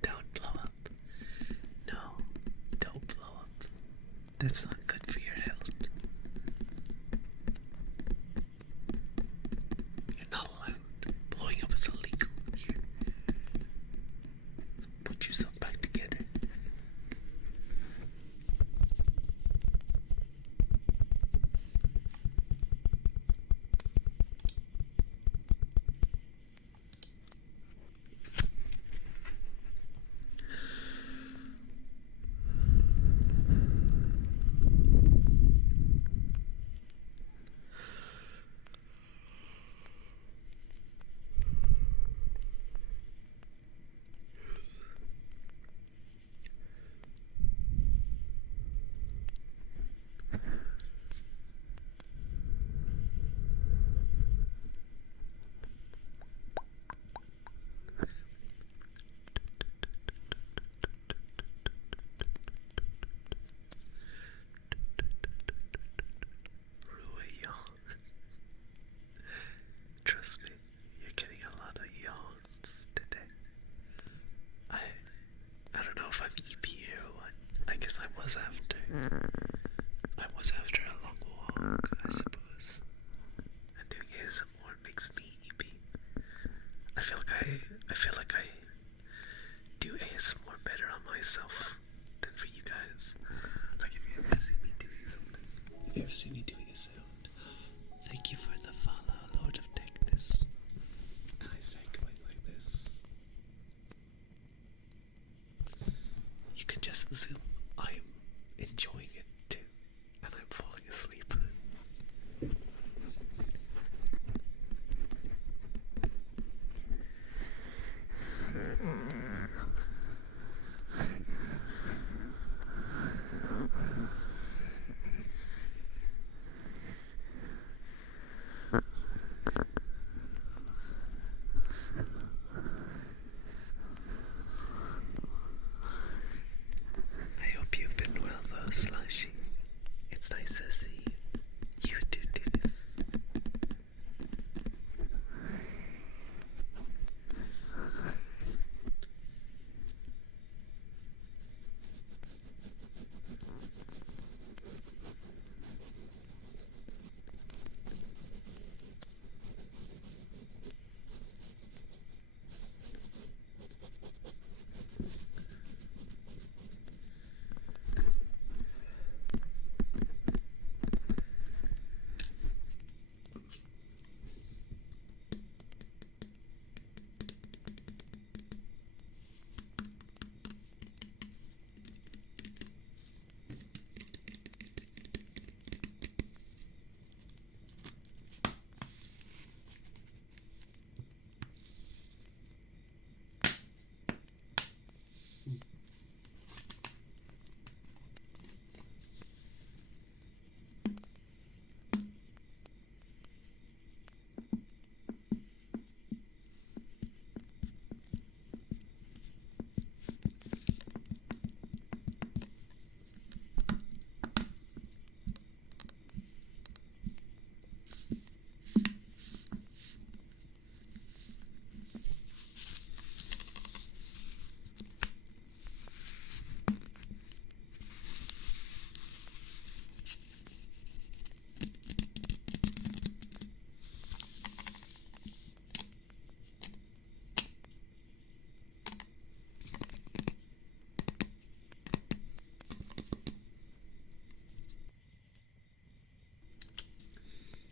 Don't blow up. No, don't blow up. That's not good for your health. You're not allowed. Blowing up is illegal here. So put yourself back together. just assume I'm enjoying it too, and I'm falling asleep. I hope you've been well though, Slushy. It's nice to see you do this.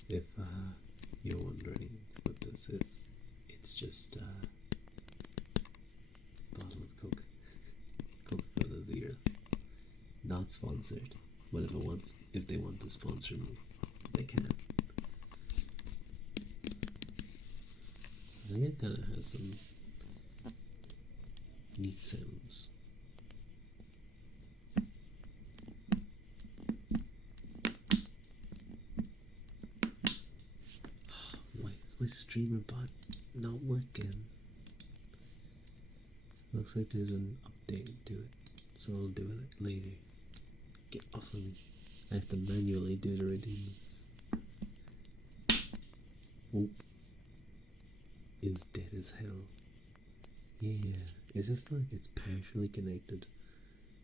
If you're wondering what this is, it's just a bottle of Coke. Coca-Cola Zero. Not sponsored, but if they want to sponsor me, they can. I think it kind of has some neat sounds. Why is my streamer bot not working? Looks like there's an update to it, so I'll do it later. Get off of me. I have to manually do the redeem. Oh. Is dead as hell. Yeah, it's just like it's partially connected.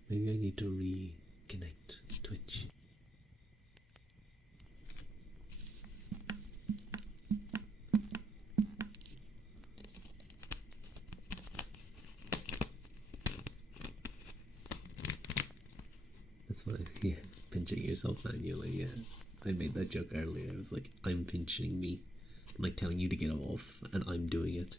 Maybe I need to reconnect Twitch. That's what yeah, pinching yourself manually, yeah. I made that joke earlier. I was like, I'm pinching me. I'm like telling you to get off, and I'm doing it.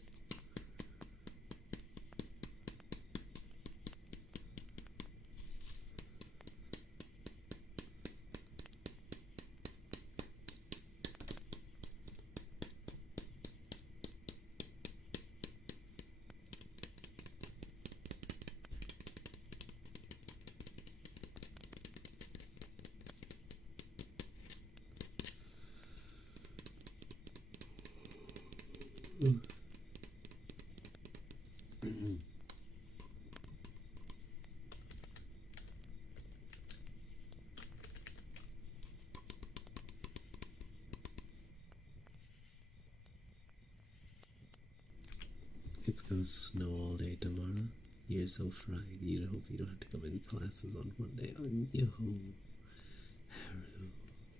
It's gonna snow all day tomorrow. You're so fried. You hope you don't have to come in classes on Monday. Yo, Haru,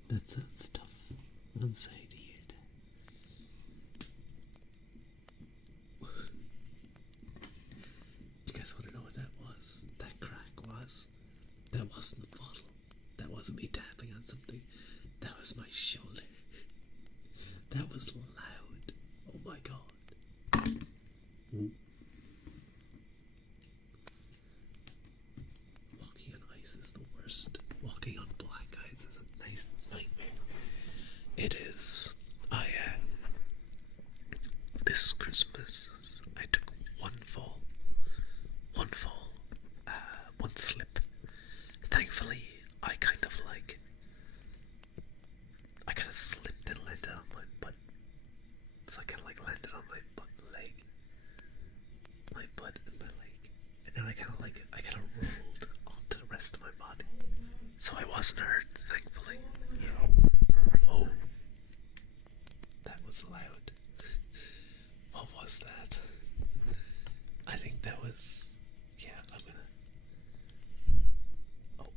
that sounds tough. I'm sorry to hear that. You guys want to know what that was? That crack was? That wasn't a bottle. That wasn't me tapping on something. That was my shoulder. That was loud. Oh my god. I kind of rolled onto the rest of my body, so I wasn't hurt, thankfully. Yeah. Oh, that was loud. What was that? I think that was. Yeah, I'm gonna. Oh.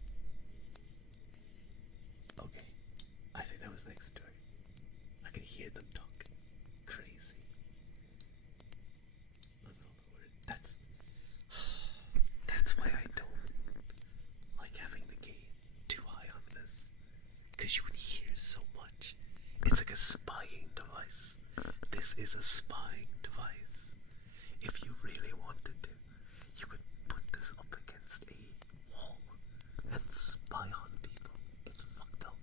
Okay. I think that was next door. I can hear them talk. Crazy. I don't know the word. That's why I don't like having the gain too high on this. Because you can hear so much. It's like a spying device. This is a spying device. If you really wanted to, you could put this up against a wall and spy on people. It's fucked up.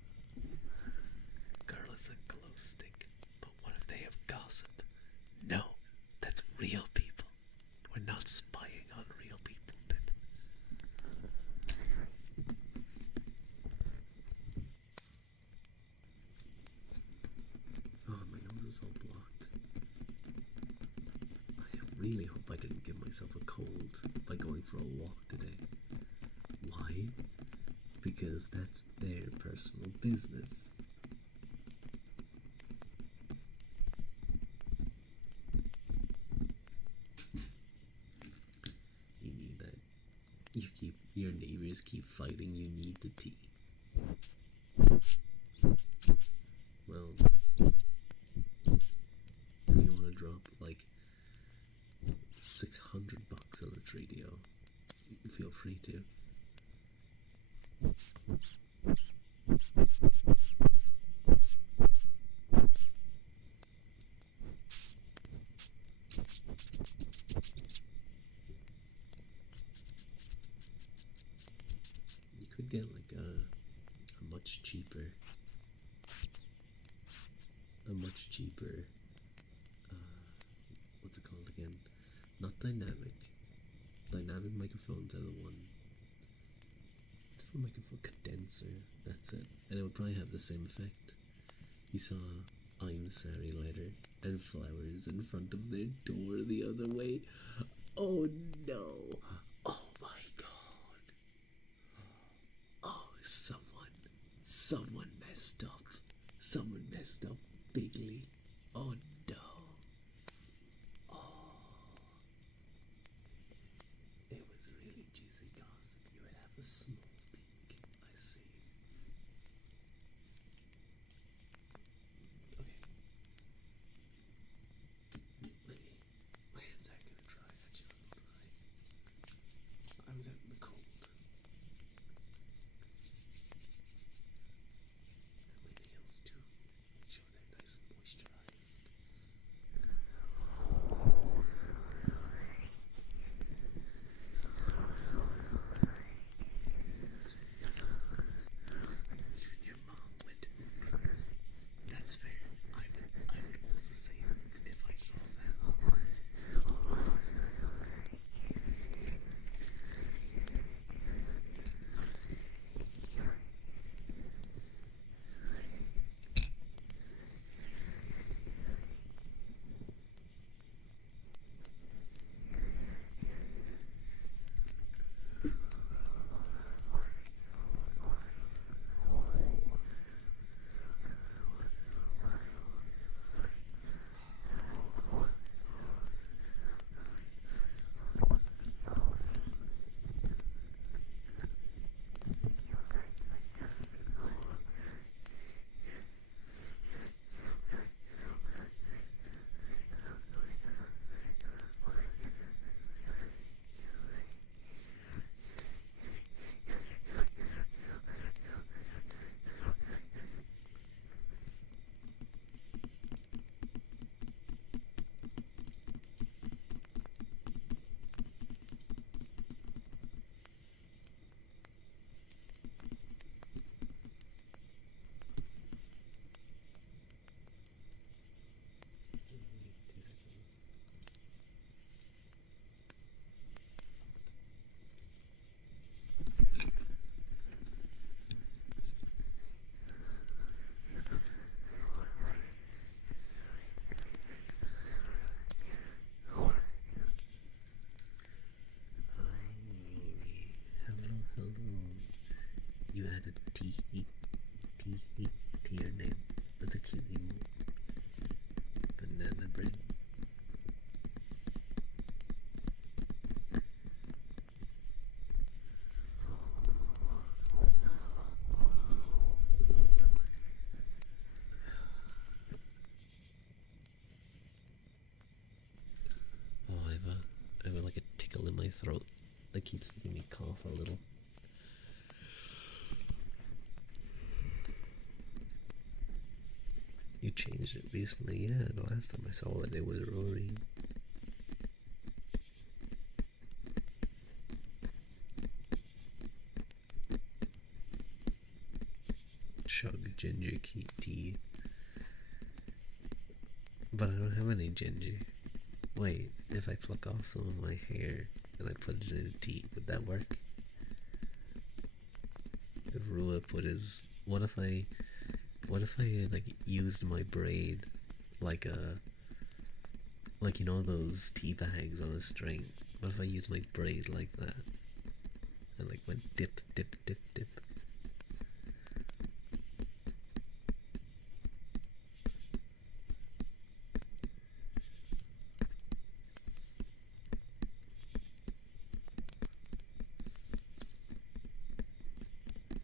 Girl is a glow stick, but what if they have gossip? No, that's real people. We're not spying on real people, Pip. Oh, my nose is all blocked. I really hope I didn't give myself a cold by going for a walk today. Why? Because that's their personal business. You need that. Your neighbors keep fighting, you need the tea. Well, if you want to drop like $600 on a Tradio, feel free to. You could get like a much cheaper, what's it called again? Not dynamic. Dynamic microphones are the one. Microphone condenser, that's it. And it would probably have the same effect. You saw I'm Sorry Lighter and flowers in front of their door the other way. Oh no! Oh my god! Oh, someone messed up. Someone messed up bigly. Oh no! Oh, it was really juicy gossip. You would have a small peek. I see. Okay. My hands aren't gonna dry. Actually, I was out in the cold. And my nails too. Make sure they're nice and moisturized. throat that keeps making me cough a little. You changed it recently, yeah. The last time I saw it, it was Rory. Chug ginger tea. But I don't have any ginger. Wait, if I pluck off some of my hair and I put it in a tea, would that work? If Rua put his... What if I like used my braid like a... Like, you know those tea bags on a string? What if I used my braid like that? And like went dip, dip, dip, dip.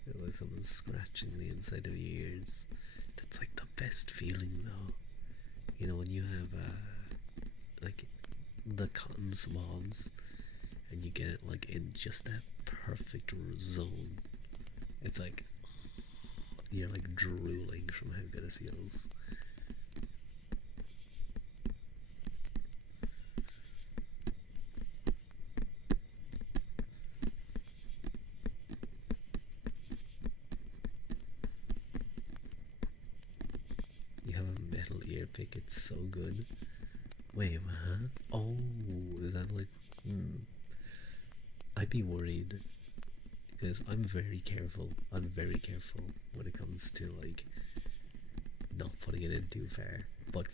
Feel like someone's scratching the inside of your ears. That's like the best feeling though. You know, when you have like the cotton swabs and you get it like in just that perfect zone. It's like you're like drooling from how good it feels. You have a metal ear pick, it's so good. Wait, huh? Oh, is that like... I'd be worried because I'm very careful. I'm very careful when it comes to like not putting it in too far, but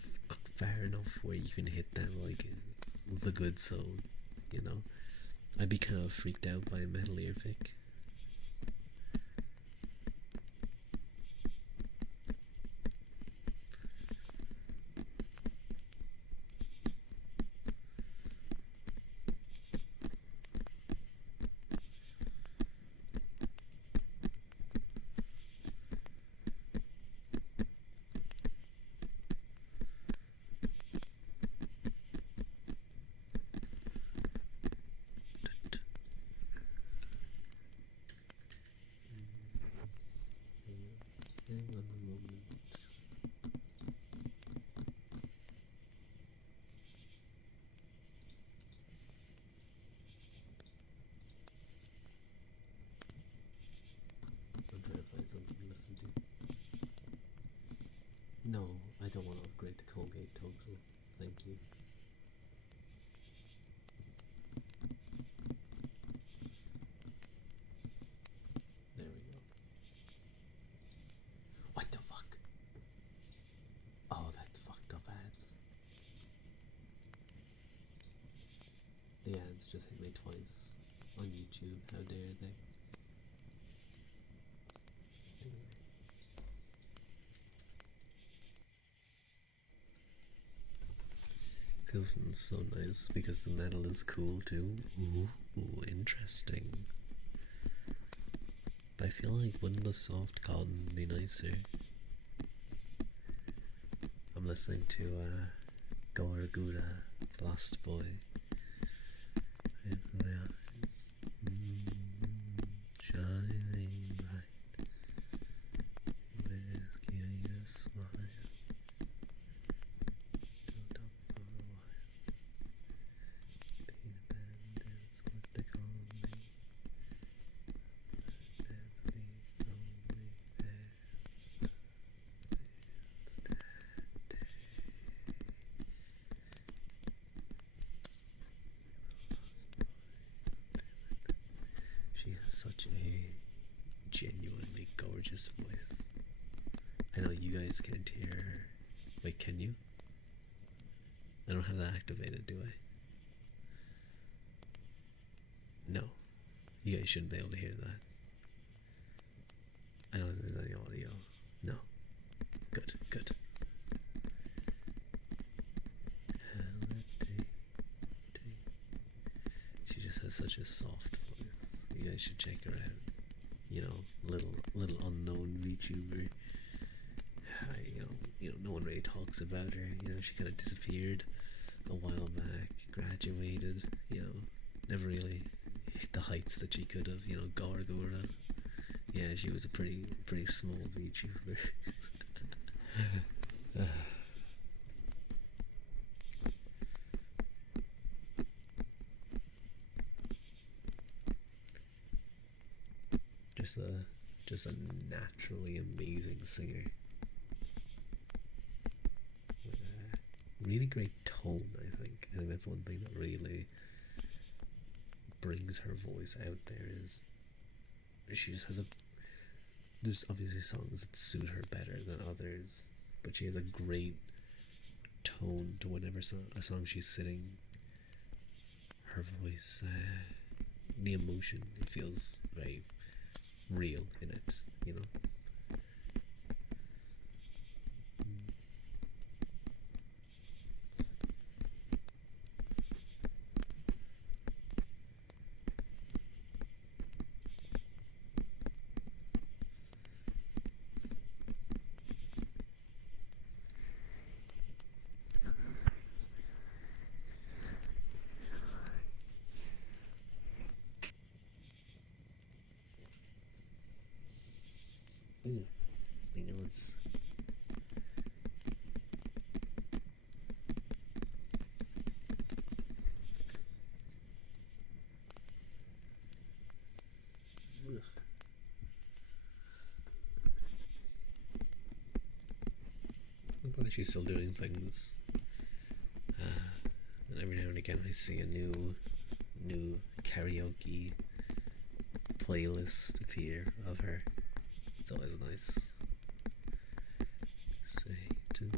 far enough where you can hit them like the good zone. You know, I'd be kind of freaked out by a metal ear pick. I'm trying to find something to listen to. No, I don't want to upgrade to Colgate Total. Thank you. There we go. What the fuck? Oh, that's fucked up ads. The ads just hit me twice on YouTube. How dare they? Anyway. Feels so nice because the metal is cool too. Ooh, interesting. But I feel like wouldn't the soft cotton be nicer? I'm listening to Gaur Gouda, Lost Boy. Shining bright with curious smile. Built up for a while. Peter Pan is what they call me. There's only there. She has such a genuinely gorgeous voice. I know you guys can't hear her. Wait, can you? I don't have that activated, do I? No. You guys shouldn't be able to hear that. I don't think there's any audio. No. Good, good. She just has such a soft voice. You guys should check her out. You know, little unknown VTuber. You know, no one really talks about her. You know, she kind of disappeared a while back. Graduated. You know, never really hit the heights that she could have. You know, Gargora. Yeah, she was a pretty small VTuber. just a just a naturally amazing singer with a really great tone. I think that's one thing that really brings her voice out there is she just has a there's obviously songs that suit her better than others, but she has a great tone to whatever a song she's singing. Her voice, the emotion, it feels very real in it, you know. Ooh, I know it's I'm glad she's still doing things. And every now and again, I see a new karaoke playlist appear of her. It's always nice. Say to me.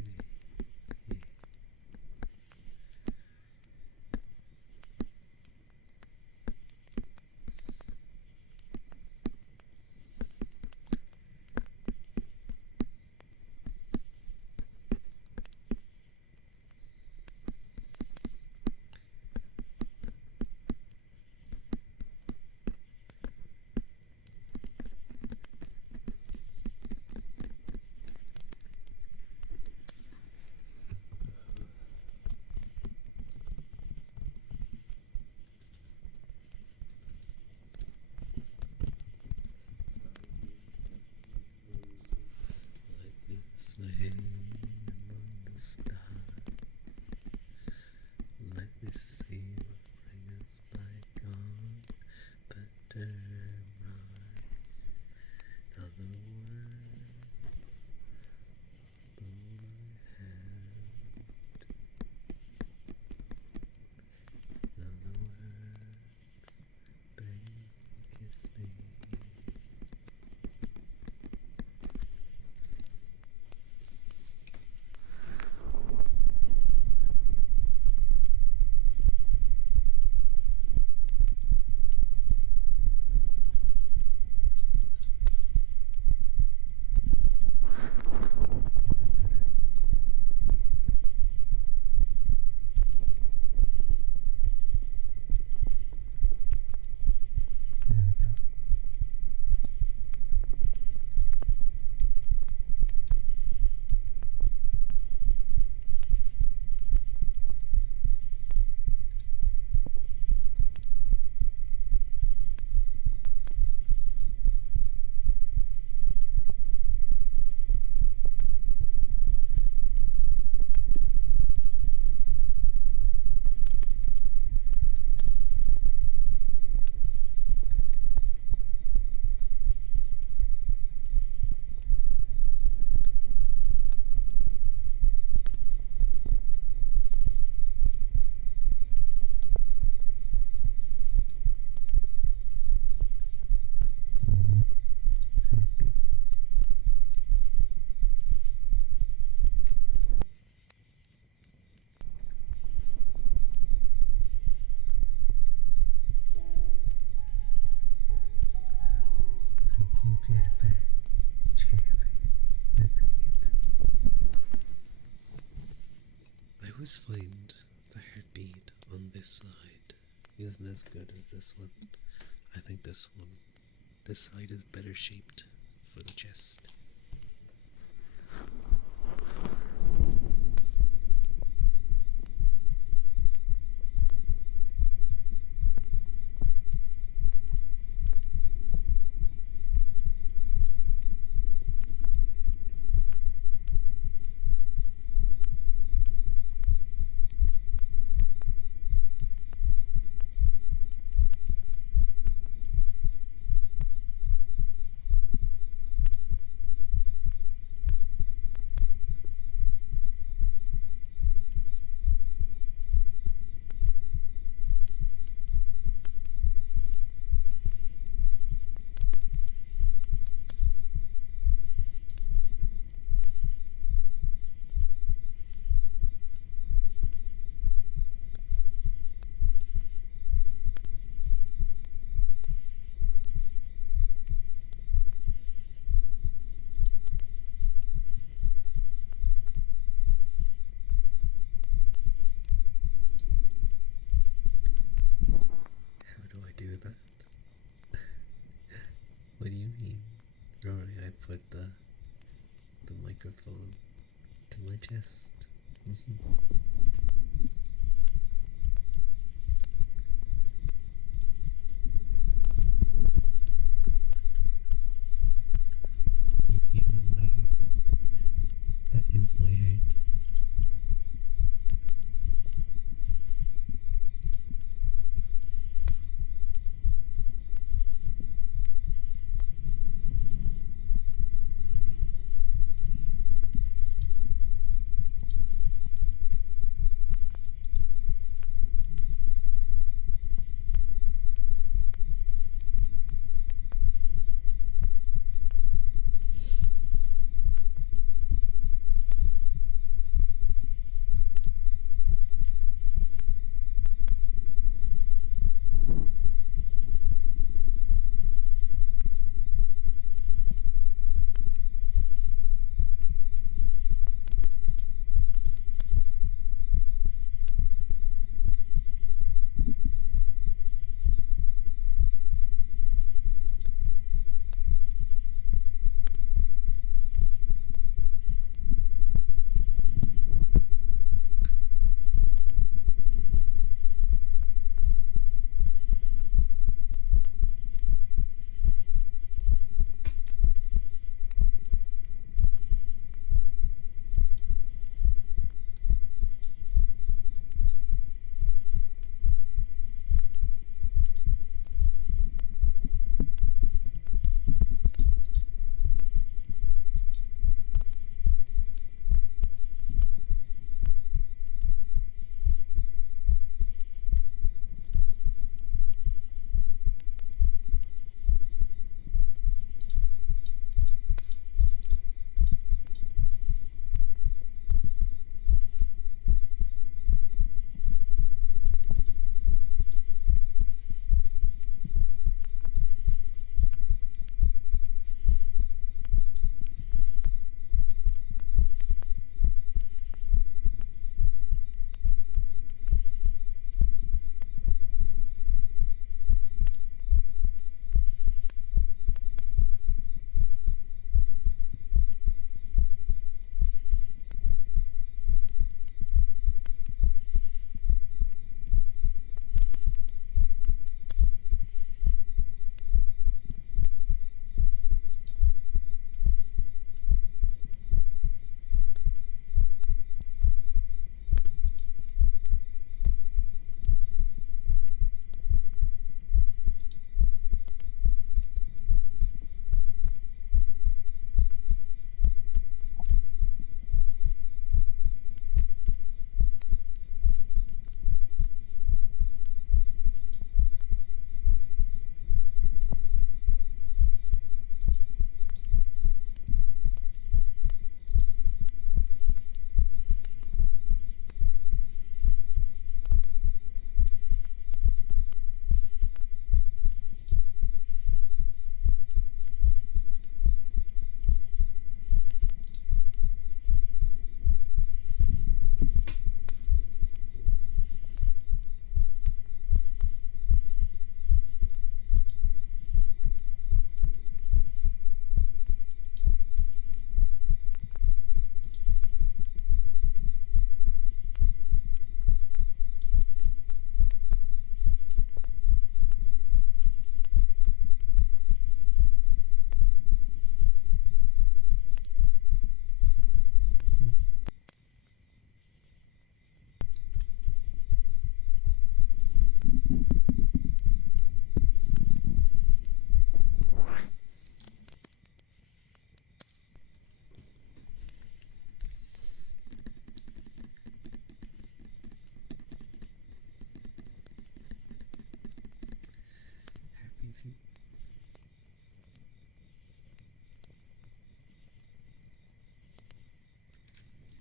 Swing among the stars. Let me see what brings us back on better rise. Other words blow my hand. Other words bring kiss me. I always find the heartbeat on this side isn't as good as this one. I think this side is better shaped for the chest. put the microphone to my chest. You hear my heart? That is my heart.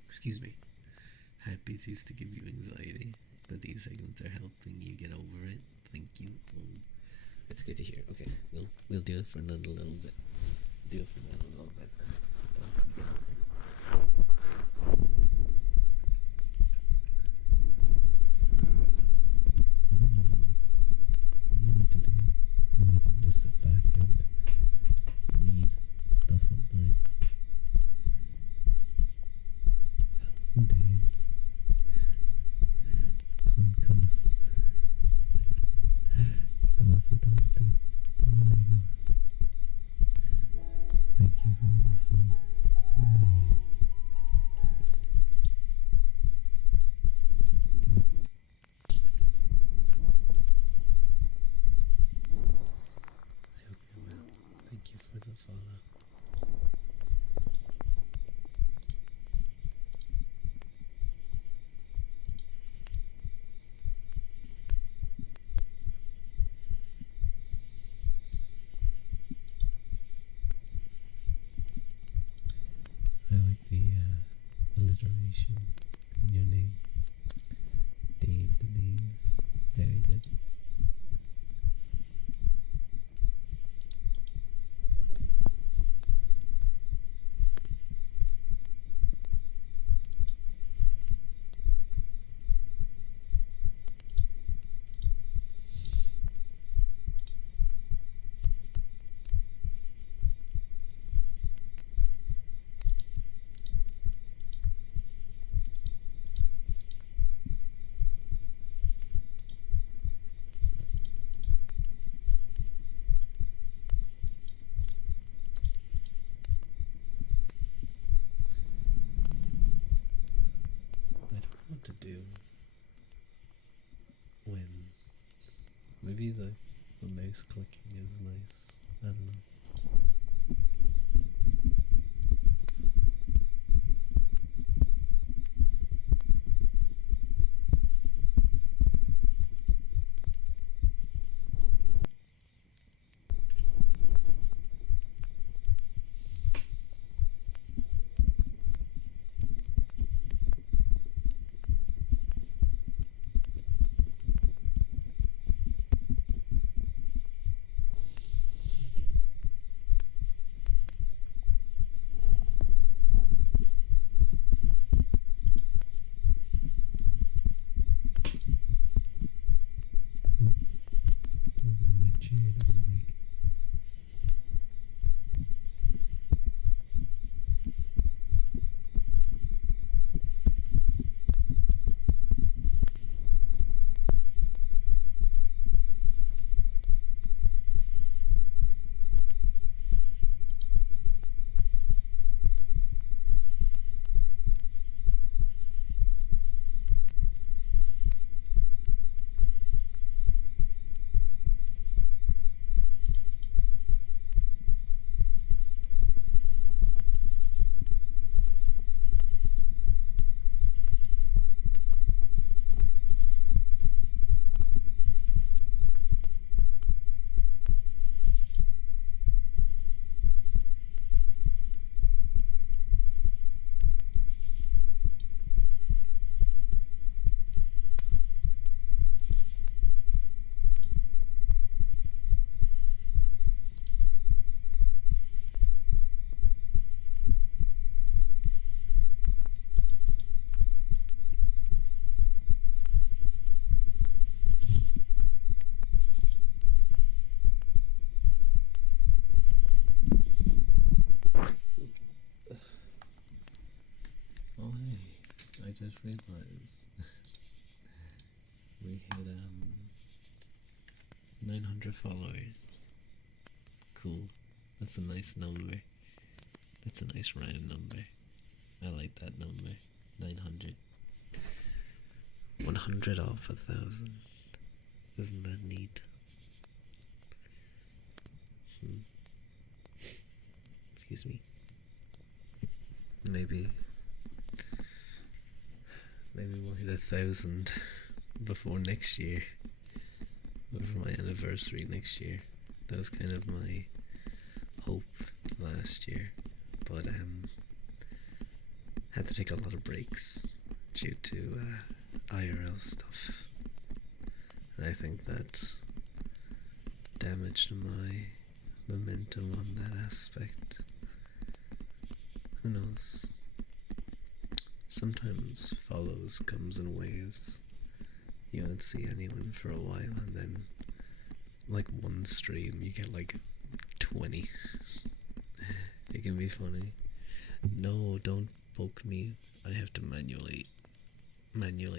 Excuse me. Happy used to give you anxiety, but these segments are helping you get over it. Thank you. It's good to hear. Okay, we'll do it for another little bit. Do it for another little bit. Easy to do. Now I can just sit back and read stuff on my Maybe the mouse clicking is nice. I don't know. My chair doesn't break. Oh hey, I just realized we hit 900 followers. Cool. That's a nice number. That's a nice round number. I like that number. 900. 100 off 1,000. Isn't that neat? Excuse me. Maybe we'll hit 1,000 before next year. Before my anniversary next year. That was kind of my hope last year. But had to take a lot of breaks due to IRL stuff. And I think that damaged my momentum on that aspect. Who knows? Sometimes follows comes in waves. You don't see anyone for a while, and then like one stream you get like 20. It can be funny. No, don't poke me. I have to manually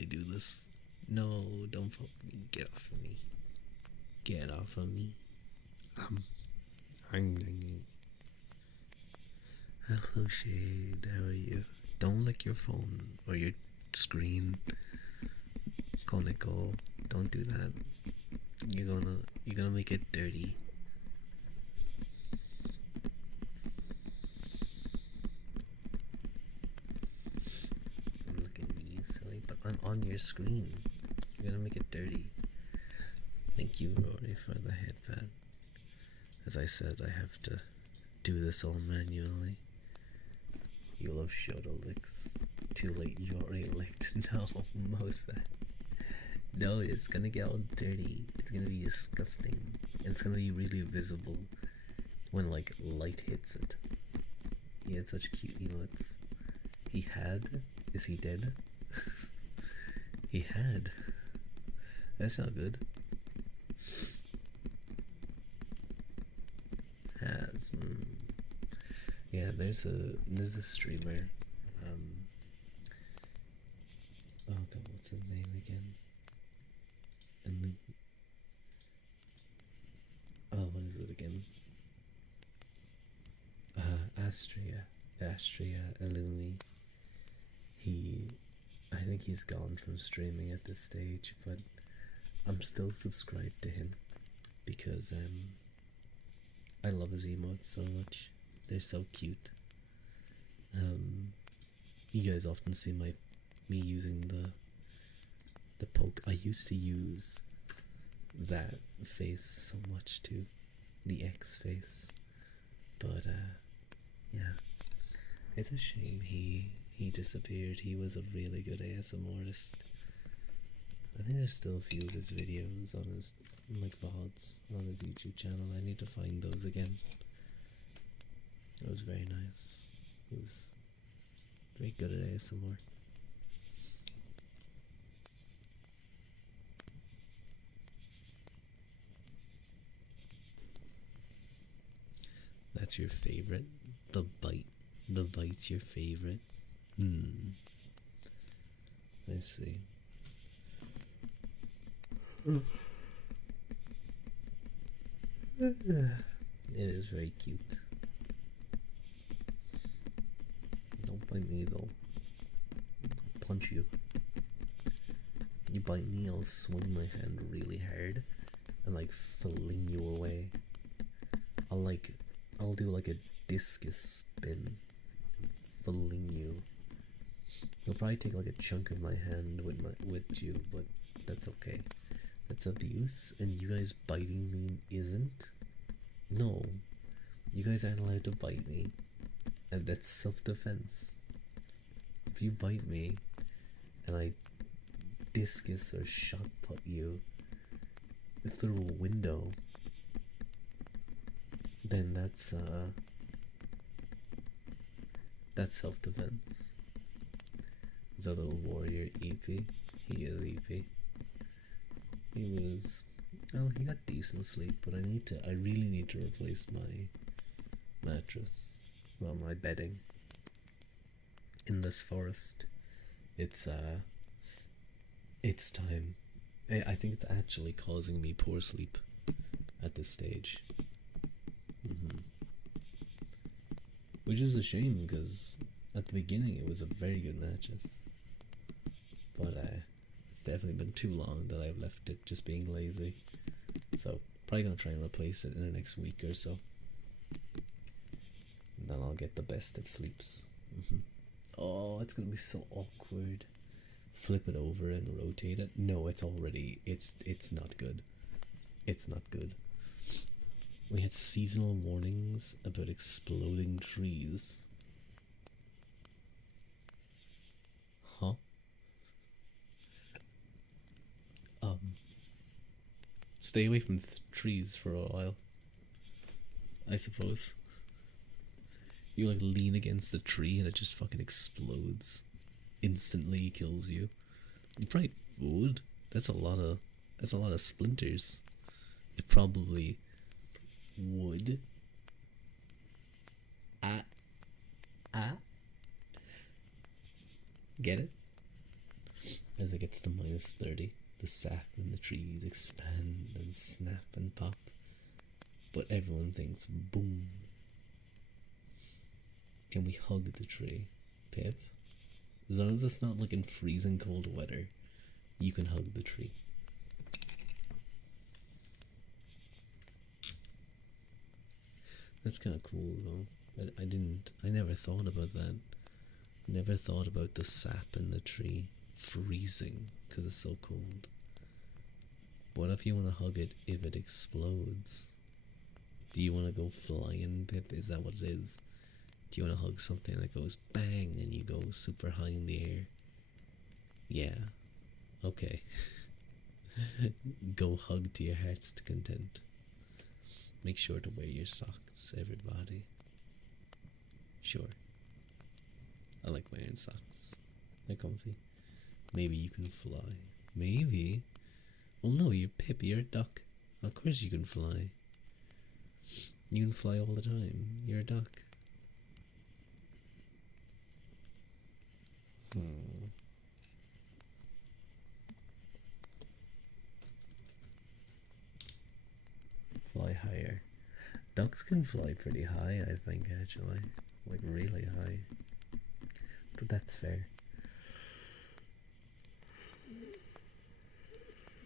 do this. No, don't poke me. Get off of me. Get off of me. Hello Shade, how are you? Don't lick your phone or your screen. Conical, don't do that. You're gonna make it dirty. I'm looking at you silly, but I'm on your screen. You're gonna make it dirty. Thank you, Rory, for the headpad. As I said, I have to do this all manually. You love shoulder licks. Too late, you already licked. No, Mosa. No, it's gonna get all dirty. It's gonna be disgusting. And it's gonna be really visible when, like, light hits it. He had such cute earlocks. He had? Is he dead? He had. That's not good. Has. Yeah, there's a streamer. Oh god, what's his name again? And what is it again? Astria Illumi. I think he's gone from streaming at this stage, but I'm still subscribed to him. because I love his emotes so much. They're so cute. You guys often see me using the poke. I used to use that face so much too, the X face. But yeah, it's a shame he disappeared. He was a really good ASMR artist. I think there's still a few of his videos on his like VODs on his YouTube channel. I need to find those again. It was very nice. He was very good at ASMR. That's your favorite? The bite. The bite's your favorite? I see. It is very cute. Don't bite me though. I'll punch you. You bite me, I'll swing my hand really hard and like fling you away. I'll do like a discus spin, fling you. You'll probably take like a chunk of my hand with you, but that's okay. That's abuse, and you guys biting me isn't. No, you guys aren't allowed to bite me, and that's self-defense. If you bite me, and I discus or shot put you through a window, then that's self-defense. Is that little warrior EP? He is EP. He was, oh, he got decent sleep, but I really need to replace my mattress, well, my bedding in this forest. It's time. I think it's actually causing me poor sleep at this stage. Which is a shame, because at the beginning it was a very good mattress. But it's definitely been too long that I've left it just being lazy. So probably gonna try and replace it in the next week or so. And then I'll get the best of sleeps. Oh, it's gonna be so awkward. Flip it over and rotate it. No, it's not good. It's not good. We had seasonal warnings about exploding trees. Huh? Stay away from trees for a while, I suppose. You like lean against a tree and it just fucking explodes. Instantly kills you. You probably would. That's a lot of splinters. It probably would. Get it? As it gets to -30, the sap in the trees expand and snap and pop. But everyone thinks, boom. Can we hug the tree, Pip? As long as it's not like in freezing cold weather, you can hug the tree. That's kind of cool though. I never thought about that. Never thought about the sap in the tree freezing because it's so cold. What if you want to hug it if it explodes? Do you want to go flying, Pip? Is that what it is? Do you want to hug something that goes bang and you go super high in the air? Yeah. Okay. Go hug to your heart's content. Make sure to wear your socks, everybody. Sure. I like wearing socks. They're comfy. Maybe you can fly. Maybe. Well, no, you're Pip. You're a duck. Of course you can fly. You can fly all the time. You're a duck. Fly higher. Ducks can fly pretty high, I think, actually. Like, really high. But that's fair.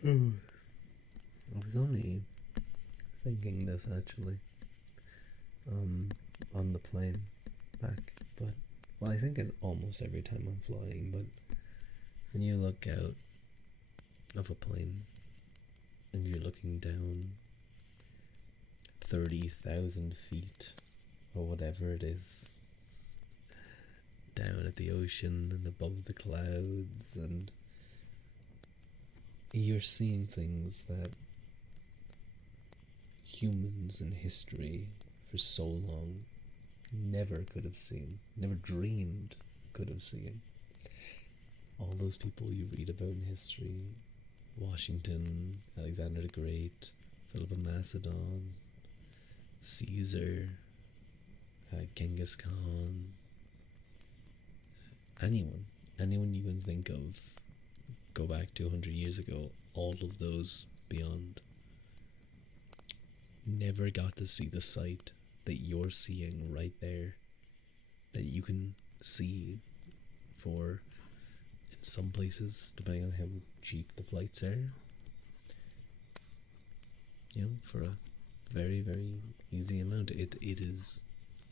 I was only thinking this actually, um, on the plane back, but well, I think it almost every time I'm flying, but when you look out of a plane and you're looking down 30,000 feet or whatever it is, down at the ocean and above the clouds, and you're seeing things that humans in history for so long never could have seen, never dreamed could have seen. All those people you read about in history, Washington, Alexander the Great, Philip of Macedon, Caesar, Genghis Khan, anyone you can think of, go back 200 years ago, all of those beyond, never got to see the sight that you're seeing right there, that you can see for, in some places, depending on how cheap the flights are, for a very, very easy amount. It is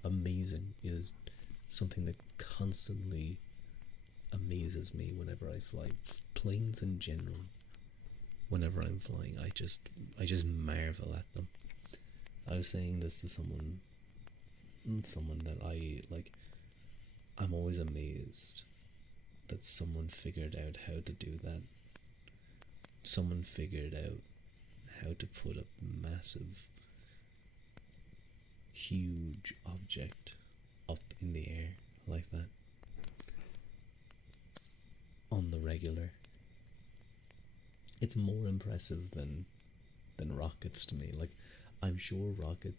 amazing. It is something that constantly amazes me whenever I fly. Planes in general, whenever I'm flying, I just marvel at them. I was saying this to someone that I like. I'm always amazed that someone figured out how to do that. Someone figured out how to put a massive, huge object up in the air like that on the regular. It's more impressive than rockets to me. Like, I'm sure rocket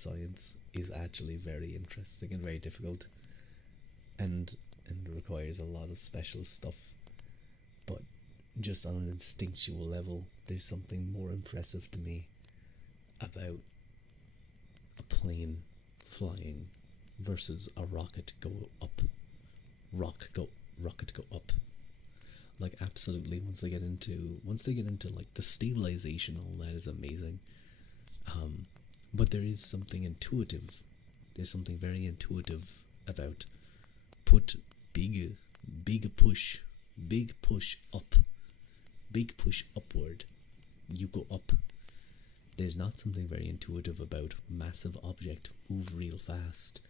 science is actually very interesting and very difficult, and requires a lot of special stuff. But just on an instinctual level, there's something more impressive to me about a plane flying versus a rocket go up. Rocket go up. Like, absolutely, once they get into like the stabilization, all that is amazing. But there is something intuitive. There's something very intuitive about put big push up, big push upward, you go up. There's not something very intuitive about massive object move real fast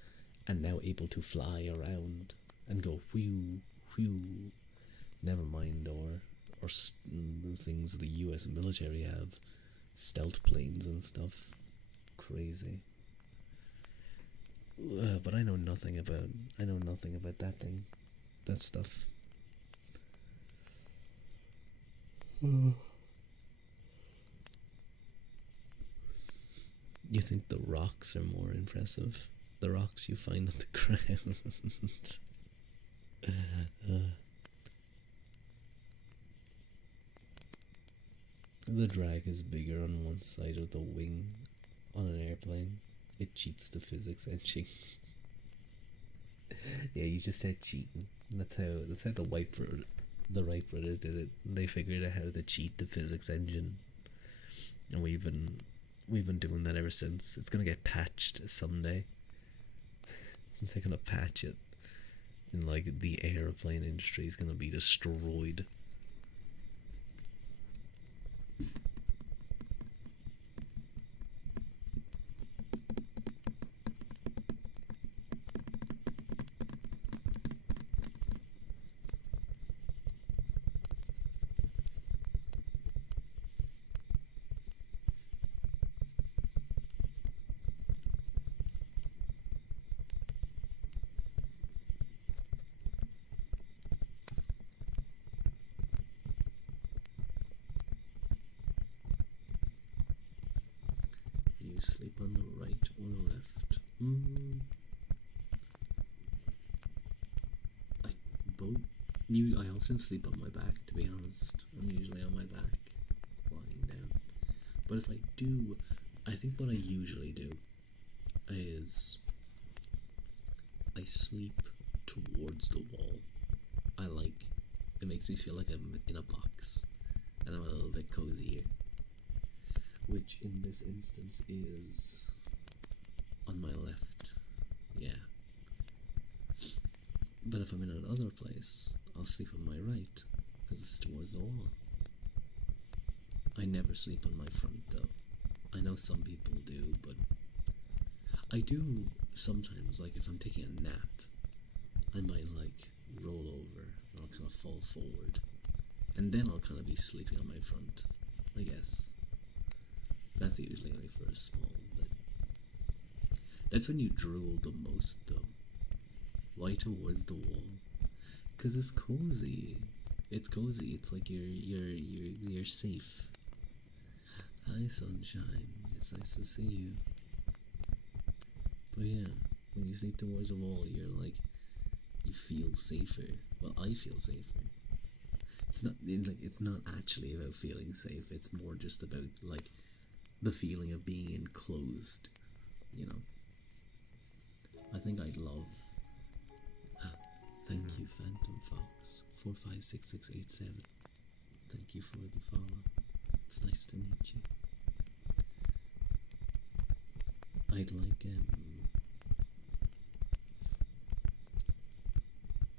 and now able to fly around and go whew whew. Never mind, or the things the U.S. military have, stealth planes and stuff, crazy. But I know nothing about that thing, that stuff. You think the rocks are more impressive? The rocks you find on the ground. The drag is bigger on one side of the wing on an airplane. It cheats the physics engine. Yeah, you just said cheating. That's how the Wright brothers did it. They figured out how to cheat the physics engine, and we've been doing that ever since. It's gonna get patched someday. They're gonna patch it, and like the airplane industry is gonna be destroyed. You sleep on the right or left? I both. I often sleep on my back. To be honest, I'm usually on my back, lying down. But if I do, I think what I usually do is I sleep towards the wall. It makes me feel like I'm in a box, and I'm a little bit cozier. which in this instance is on my left. Yeah. But if I'm in another place, I'll sleep on my right, because it's towards the wall. I never sleep on my front, though. I know some people do, but I do sometimes, like if I'm taking a nap, I might like roll over, and I'll kind of fall forward, and then I'll kind of be sleeping on my front, I guess. That's usually only for a small bit. That's when you drool the most, though. Why towards the wall? Cause it's cozy. It's cozy. It's like you're safe. Hi, sunshine. It's nice to see you. But yeah, when you sleep towards the wall, you're like, you feel safer. Well, I feel safer. It's not actually about feeling safe. It's more just about like the feeling of being enclosed. You know. I think I'd love. Thank you, Phantom Fox 456687. Thank you for the follow. It's nice to meet you. I'd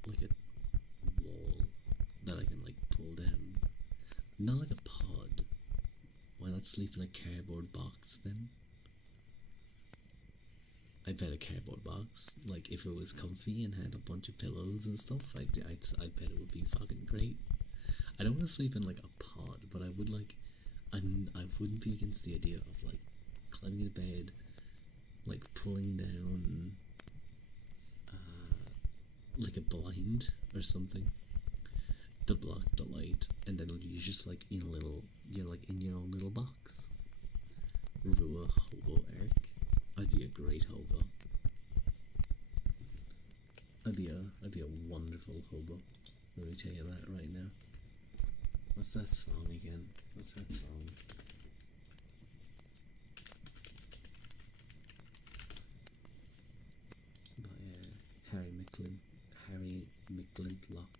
like a wall that I can like pull down. Not like a pod. Why not sleep in a cardboard box then? I bet a cardboard box, like if it was comfy and had a bunch of pillows and stuff, I bet it would be fucking great. I don't want to sleep in like a pod, but I would like, I wouldn't be against the idea of like climbing the bed, like pulling down like a blind or something to block the light, and then you're just like in a little, you're like in your own little box. Rua Hobo Eric. I'd be a great hobo. I'd be a wonderful hobo. Let me tell you that right now. What's that song again? What's that song? By Harry McClintock.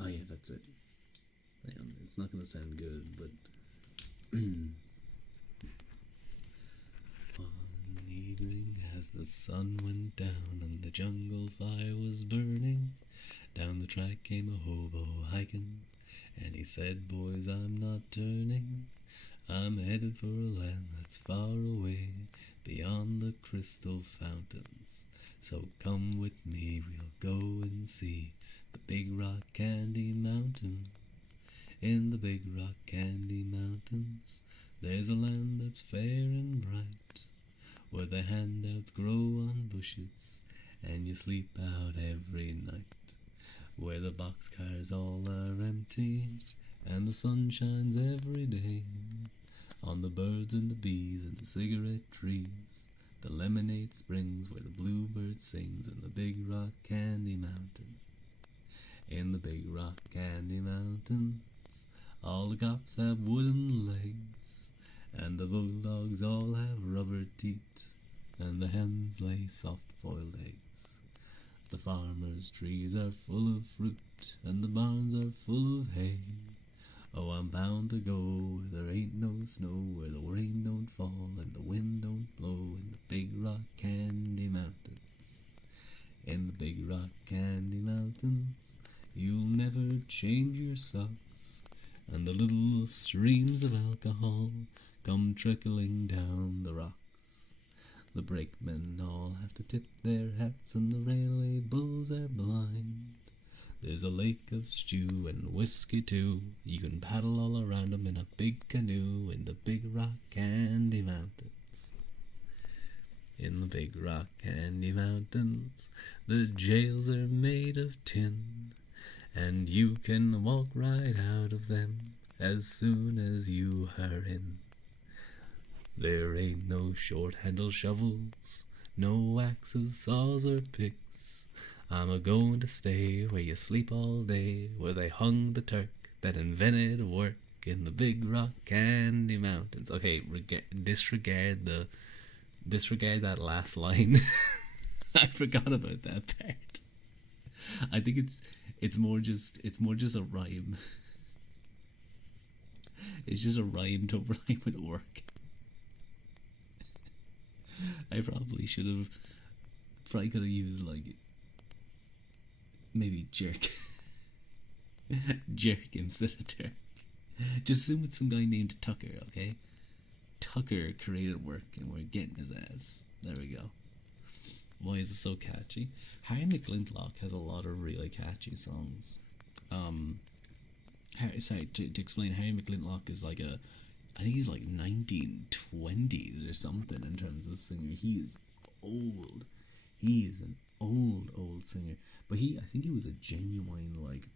Oh yeah, that's it. Hang on, it's not gonna sound good, but one evening as the sun went down and the jungle fire was burning, down the track came a hobo hiking, and he said, "Boys, I'm not turning. I'm headed for a land that's far away, beyond the crystal fountains. So come with me, we'll go and see the Big Rock Candy Mountain. In the Big Rock Candy Mountains, there's a land that's fair and bright, where the handouts grow on bushes, and you sleep out every night, where the boxcars all are empty, and the sun shines every day on the birds and the bees and the cigarette trees, the lemonade springs where the bluebird sings in the Big Rock Candy Mountain. In the Big Rock Candy Mountains, all the cops have wooden legs, and the bulldogs all have rubber teeth, and the hens lay soft-boiled eggs. The farmers' trees are full of fruit, and the barns are full of hay. Oh, I'm bound to go where there ain't no snow, where the rain don't fall and the wind don't blow, in the Big Rock Candy Mountains. In the Big Rock Candy Mountains, you'll never change your socks, and the little streams of alcohol come trickling down the rocks. The brakemen all have to tip their hats, and the railway bulls are blind. There's a lake of stew and whiskey too. You can paddle all around 'em in a big canoe in the Big Rock Candy Mountains. In the Big Rock Candy Mountains, the jails are made of tin, and you can walk right out of them as soon as you are in. There ain't no short-handled shovels, no axes, saws, or picks. I'm a-going to stay where you sleep all day, where they hung the Turk that invented work in the Big Rock Candy Mountains. Okay, disregard that last line. I forgot about that part. I think it's more just a rhyme. It's just a rhyme to rhyme with work. I probably should have. Probably could have used like maybe jerk, jerk instead of Turk. Just assume it's some guy named Tucker, okay? Tucker created work, and we're getting his ass. There we go. Why is it so catchy? Harry McClintock has a lot of really catchy songs. Um, sorry, to explain, Harry McClintock is like a, I think he's like 1920s or something in terms of singer. He is old. He is an old singer. But I think he was a genuine, like,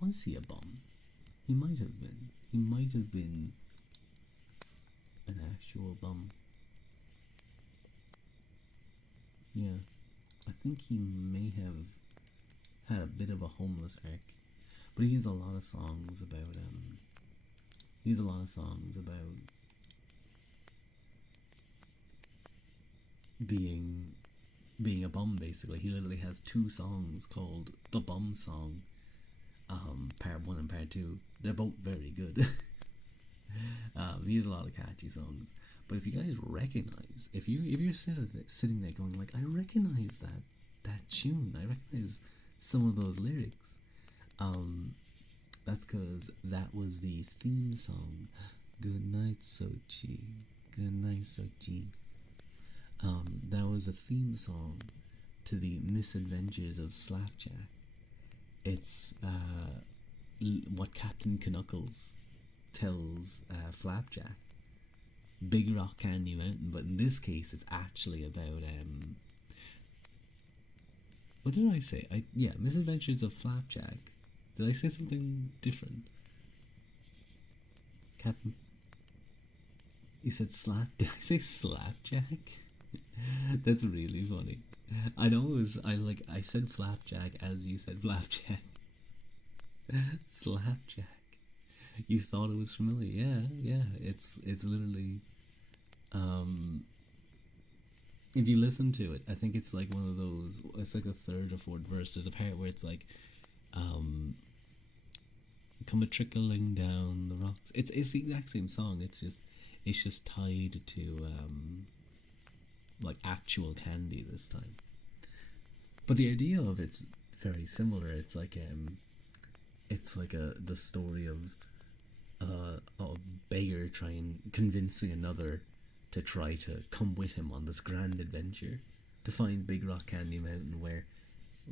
was he a bum? He might have been. He might have been an actual bum. Yeah. I think he may have had a bit of a homeless arc. But he has a lot of songs about he has a lot of songs about being a bum basically. He literally has two songs called The Bum Song, part one and part two. They're both very good. He has a lot of catchy songs. But if you guys recognize, if you're sitting there going like, I recognize that tune, I recognize some of those lyrics, that's because that was the theme song. Good night, Sochi. Good night, Sochi. That was a theme song to the Misadventures of Slapjack. It's what Captain Knuckles tells Flapjack. Big Rock Candy Mountain, but in this case, it's actually about what did I say? Misadventures of Flapjack. Did I say something different? Captain, you said slap. Did I say Slapjack? That's really funny. I know it was. I said Flapjack as you said Flapjack. Slapjack. You thought it was familiar? Yeah. It's literally. If you listen to it, I think it's like one of those. It's like the third or fourth verse. There's a part where it's like, come a trickling down the rocks. It's the exact same song. It's just tied to like actual candy this time. But the idea of it's very similar. It's like the story of a beggar trying convincing another to try to come with him on this grand adventure to find Big Rock Candy Mountain, where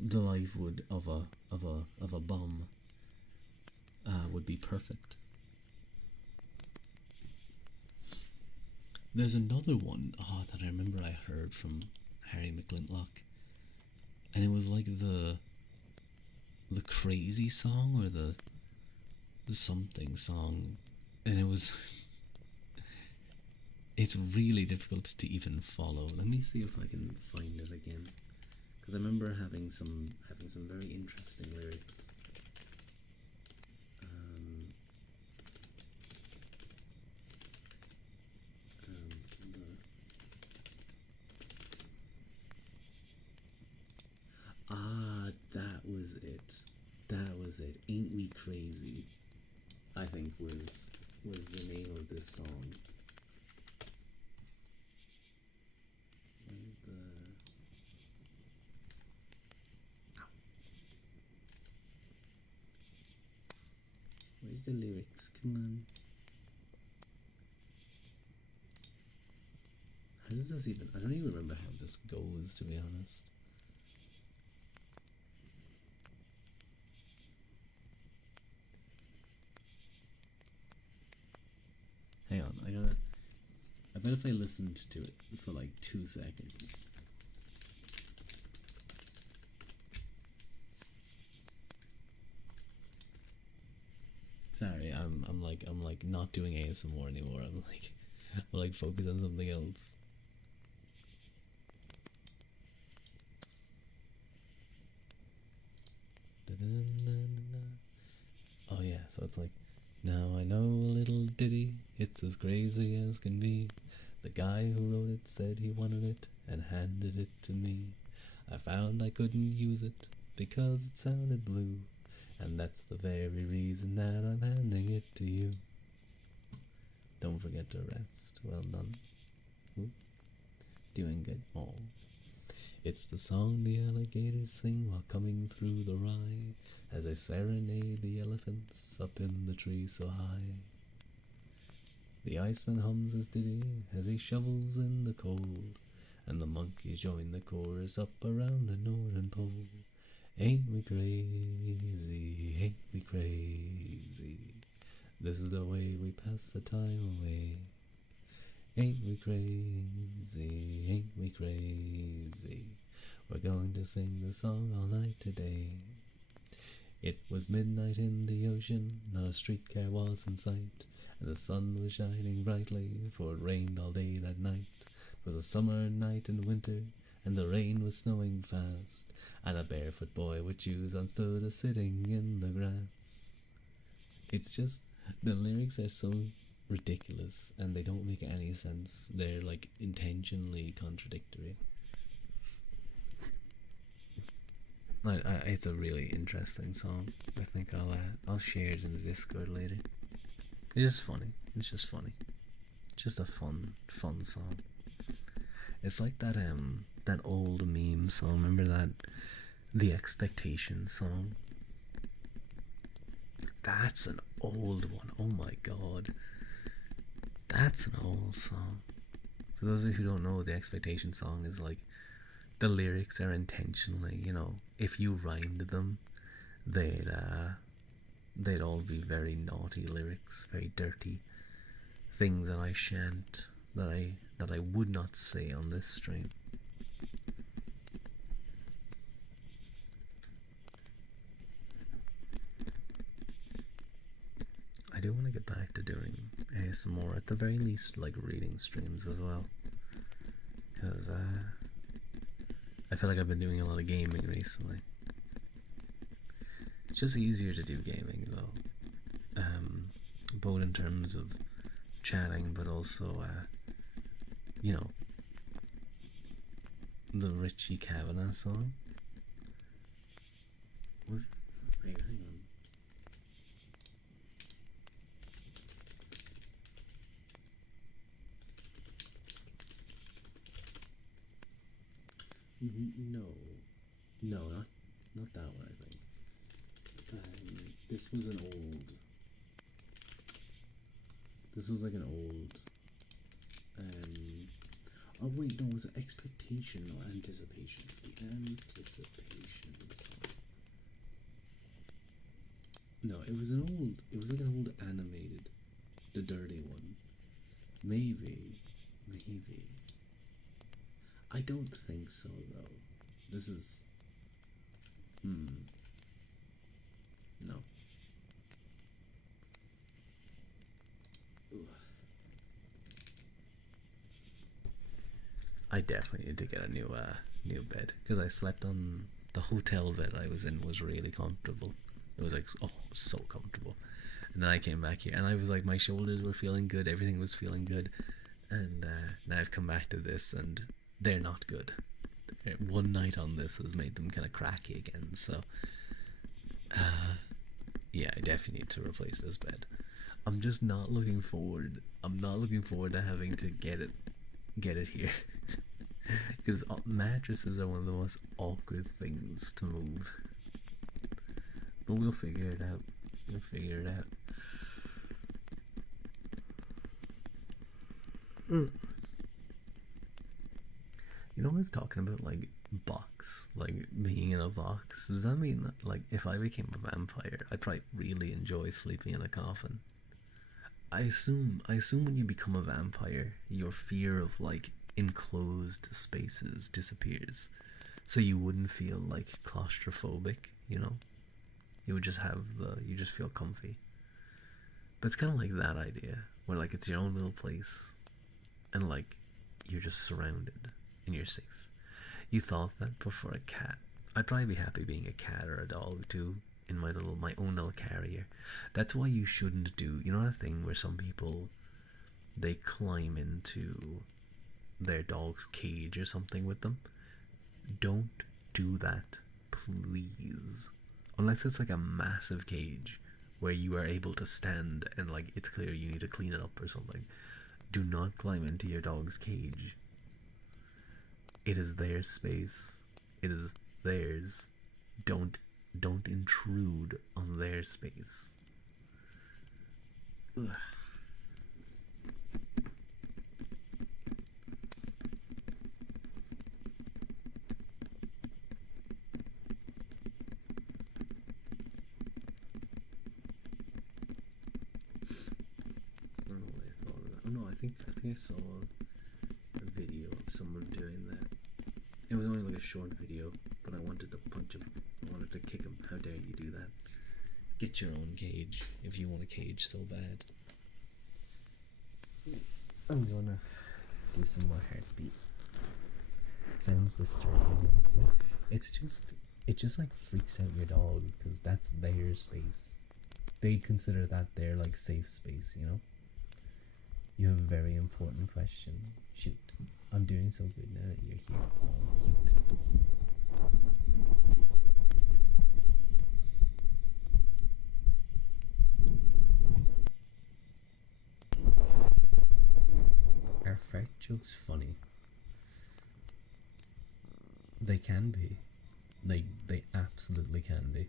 the life of a bum would be perfect. There's another one that I remember I heard from Harry McClintock, and it was like the crazy song or the something song, and it was it's really difficult to even follow. Let me see if I can find it again, because I remember having some very interesting lyrics. That was it. That was it. Ain't We Crazy, I think was the name of this song. Where's the Where's the lyrics? Come on. How does this even I don't even remember how this goes, to be honest. Hang on, I bet if I listened to it for like 2 seconds. Sorry, I'm like not doing ASMR anymore. I'm like focus on something else. Oh yeah, so it's like, now I know a little ditty, it's as crazy as can be. The guy who wrote it said he wanted it and handed it to me. I found I couldn't use it because it sounded blue. and that's the very reason that I'm handing it to you. Don't forget to rest. Well done. Ooh, doing good. Oh. It's the song the alligators sing while coming through the rye, as they serenade the elephants up in the tree so high. The iceman hums his ditty as he shovels in the cold, and the monkeys join the chorus up around the northern pole. Ain't we crazy, ain't we crazy, this is the way we pass the time away. Ain't we crazy, ain't we crazy, we're going to sing the song all night today. It was midnight in the ocean, not a streetcar was in sight, and the sun was shining brightly, for it rained all day that night. It was a summer night in winter, and the rain was snowing fast, and a barefoot boy with shoes on stood a-sitting in the grass. It's just, the lyrics are so ridiculous, and they don't make any sense. They're, like, intentionally contradictory. It's a really interesting song. I think I'll share it in the Discord later. It's just funny. It's just funny. It's just a fun song. It's like that old meme song. Remember that, The Expectation song? That's an old one. Oh my god. That's an old song. For those of you who don't know, The Expectation song is like, the lyrics are intentionally, you know, if you rhymed them, they'd all be very naughty lyrics, very dirty things that I shan't, that I would not say on this stream. I do want to get back to doing ASMR, at the very least, like reading streams as well, because I feel like I've been doing a lot of gaming recently. It's just easier to do gaming though, both in terms of chatting, but also, you know, the Richie Kavanagh song. Wait, hang on. No, not that one. I think this was an old. This was like an old. Oh wait, no, was it Expectation or Anticipation? The Anticipation song. No, it was an old. It was like an old animated, the dirty one. Maybe. I don't think so though. This is. No. Ugh. I definitely need to get a new bed, because I slept on the hotel bed I was in was really comfortable. It was like, oh, so comfortable. And then I came back here and I was like, my shoulders were feeling good, everything was feeling good, and now I've come back to this and they're not good. One night on this has made them kind of cracky again. So yeah, I definitely need to replace this bed. I'm just not looking forward. I'm not looking forward to having to get it here, because mattresses are one of the most awkward things to move. But we'll figure it out. We'll figure it out. You know, I was talking about like box, like being in a box. Does that mean that, like, if I became a vampire, I'd probably really enjoy sleeping in a coffin? I assume when you become a vampire, your fear of like enclosed spaces disappears, so you wouldn't feel like claustrophobic. You know, you just feel comfy. But it's kind of like that idea, where like it's your own little place, and like you're just surrounded and you're safe. You thought that before a cat. I'd probably be happy being a cat or a dog too, in my own little carrier. That's why you shouldn't do, you know, that thing where some people, they climb into their dog's cage or something with them. Don't do that, please. unless it's like a massive cage where you are able to stand and like it's clear you need to clean it up or something, do not climb into your dog's cage. It is their space. It is theirs. Don't intrude on their space. Ugh. I don't know what I thought of that. Oh no, I think I saw a video of someone doing that. It was only like a short video, but I wanted to punch him. I wanted to kick him. How dare you do that? Get your own cage if you want a cage so bad. I'm gonna do some more heartbeat. Sounds disturbing, honestly. It just like freaks out your dog because that's their space. They'd consider that their like safe space, you know? You have a very important question. Shoot, I'm doing so good now that you're here. Oh, cute. Are fart jokes funny? They can be. They absolutely can be.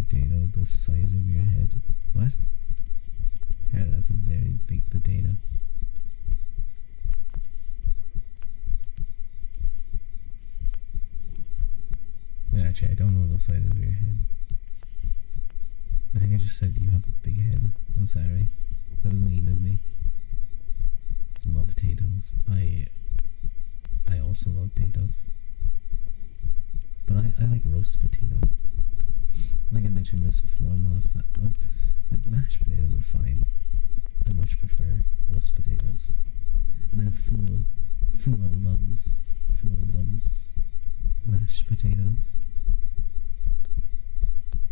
potato the size of your head. What? Yeah, that's a very big potato. Wait, actually, I don't know the size of your head. I think I just said you have a big head. I'm sorry. That was mean of me. I love potatoes. I also love potatoes. But I like roast potatoes. Like I mentioned this before, I'm not a fan. Like mashed potatoes are fine. I much prefer roast potatoes. And then Fula loves mashed potatoes.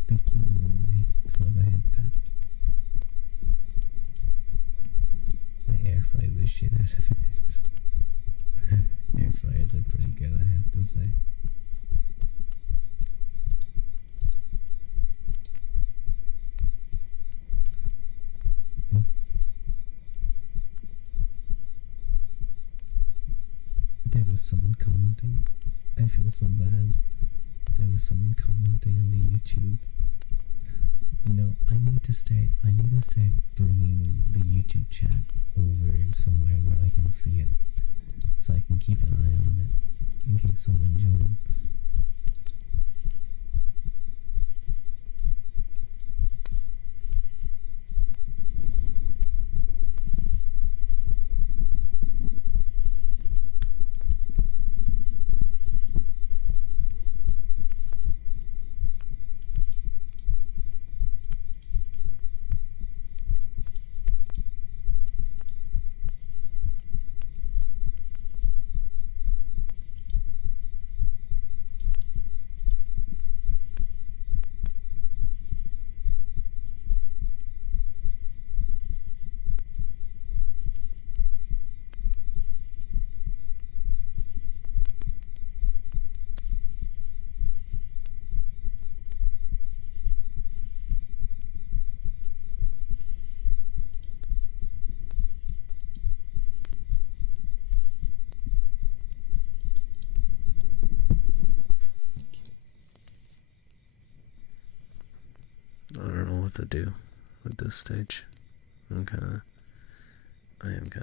Thank you, Lily, for the head pat. I air fried the shit out of it. Air fryers are pretty good, I have to say. There was someone commenting. I feel so bad. There was someone commenting on the YouTube. You know, I need to start bringing the YouTube chat over somewhere where I can see it, so I can keep an eye on it in case someone joins. I don't know what to do at this stage. I am kind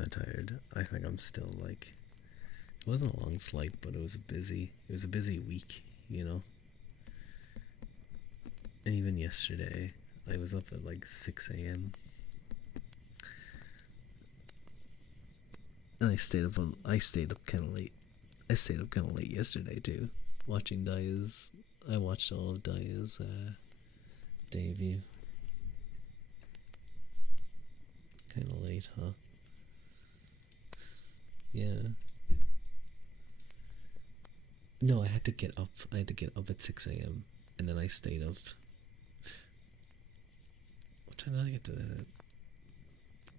of tired. I think I'm still like, it wasn't a long sleep, but it was a busy week, you know. And even yesterday, I was up at like 6 a.m. and I stayed up kind of late. I stayed up kind of late yesterday too, watching Daya's. I watched all of Daya's debut. Kind of late, huh? Yeah. No, I had to get up. I had to get up at 6 a.m. and then I stayed up. What time did I get to that at?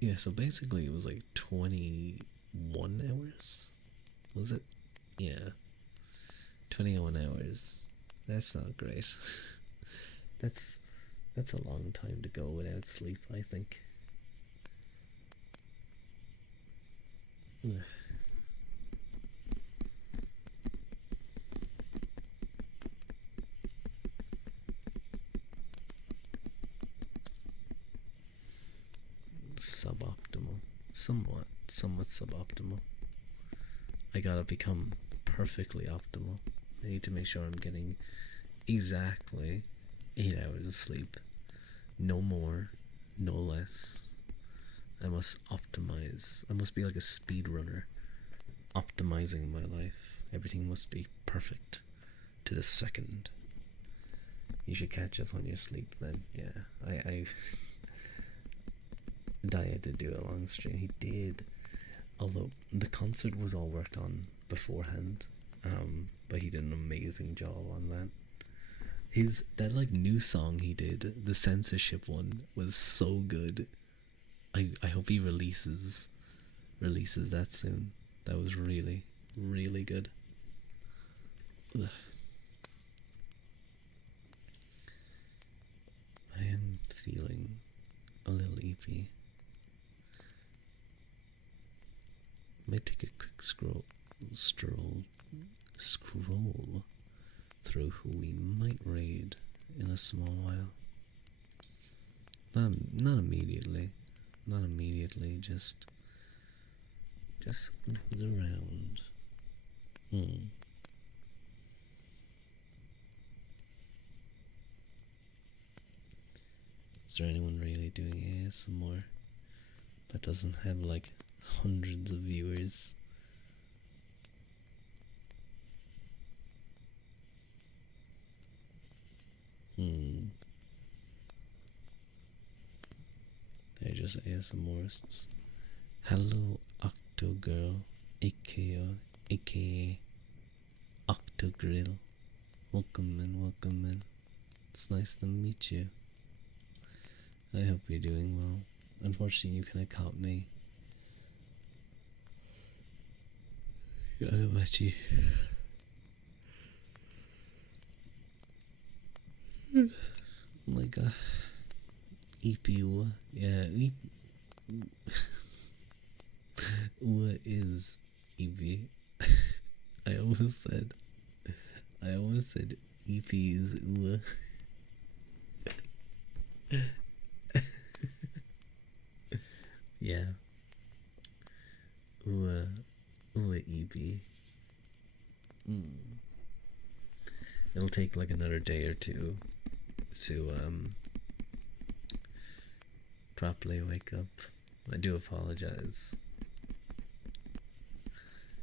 Yeah, so basically it was like 21 hours. Was it? Yeah. 21 hours. That's not great. that's a long time to go without sleep, I think. Suboptimal. Somewhat suboptimal. I gotta become perfectly optimal. I need to make sure I'm getting exactly 8 hours of sleep. No more, no less. I must optimize. I must be like a speedrunner, optimizing my life. Everything must be perfect to the second. You should catch up on your sleep, man. Yeah, I Daya did do a long stream. He did. Although the concert was all worked on beforehand, but he did an amazing job on that. That like new song he did, the censorship one, was so good. I hope he releases that soon. That was really, really good. Ugh. I am feeling a little eepy. Might take a quick scroll through who we might raid in a small while. Not immediately. Not immediately, just someone who's around. Is there anyone really doing ASMR that doesn't have like hundreds of viewers? They're just ASMRists. Hello, Octogirl, aka Octogrill. Welcome in, welcome in. It's nice to meet you. I hope you're doing well. Unfortunately, you kinda caught me. Yeah, I bet you. Like a EPU. Yeah, what is EP? I almost said EP's yeah. EP. It'll take like another day or two to properly wake up. I do apologize.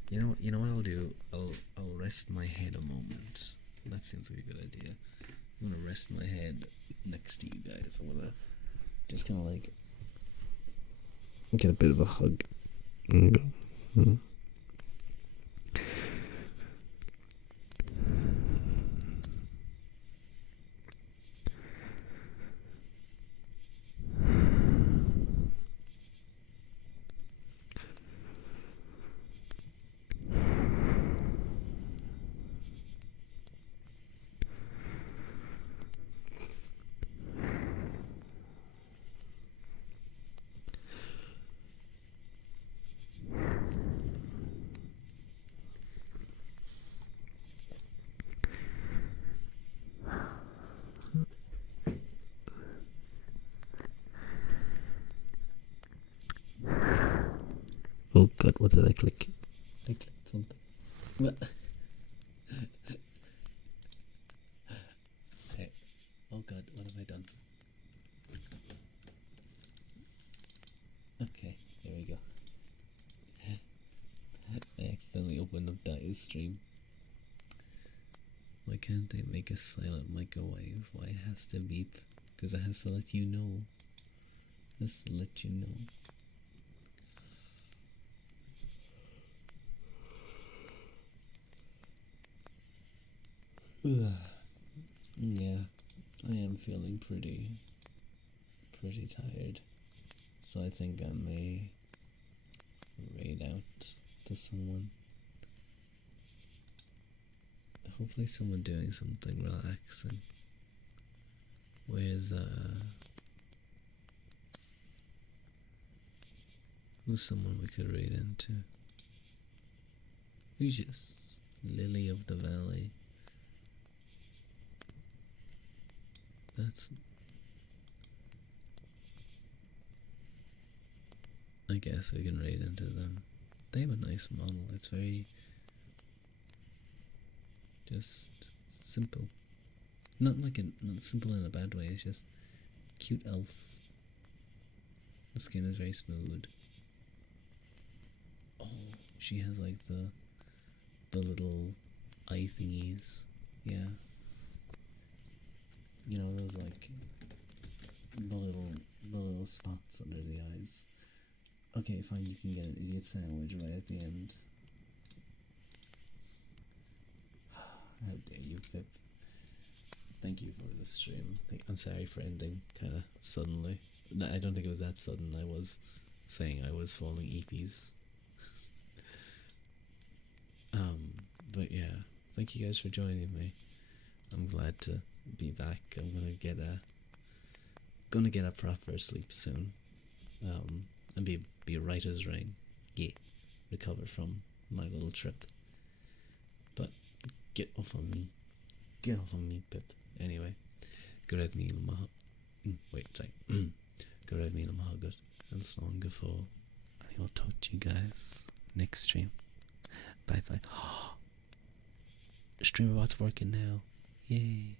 You know what I'll do? I'll rest my head a moment. That seems like a good idea. I'm gonna rest my head next to you guys. I'm gonna just kinda like get a bit of a hug. There you go. Oh god, what did I click? I clicked something. What? Hey. Oh god, what have I done? Okay, there we go. I accidentally opened up Dia's stream. Why can't they make a silent microwave? Why it has to beep? Because it has to let you know. Just to let you know. Yeah, I am feeling pretty tired. So I think I may raid out to someone. Hopefully someone doing something relaxing. Who's someone we could raid into? Who's just Lily of the Valley? I guess we can raid into them. They have a nice model. It's very just simple. Not simple in a bad way. It's just cute elf. The skin is very smooth. Oh, she has like the little eye thingies. Yeah. You know those like the little spots under the eyes. Okay, fine. You can get an idiot sandwich right at the end. How dare you, Pip? Thank you for the stream. I'm sorry for ending kind of suddenly. No, I don't think it was that sudden. I was saying I was following EPs. But yeah, thank you guys for joining me. I'm glad to be back. I'm gonna get a proper sleep soon. And be right as rain. Yeah, recover from my little trip. But get off of me. Get off of me, Pip. Anyway, go raibh míle maith. Wait, sorry. Go raibh míle maith agad an slán go fóill. I will talk to you guys next stream. Bye bye. Streamer bot's working now. Yay.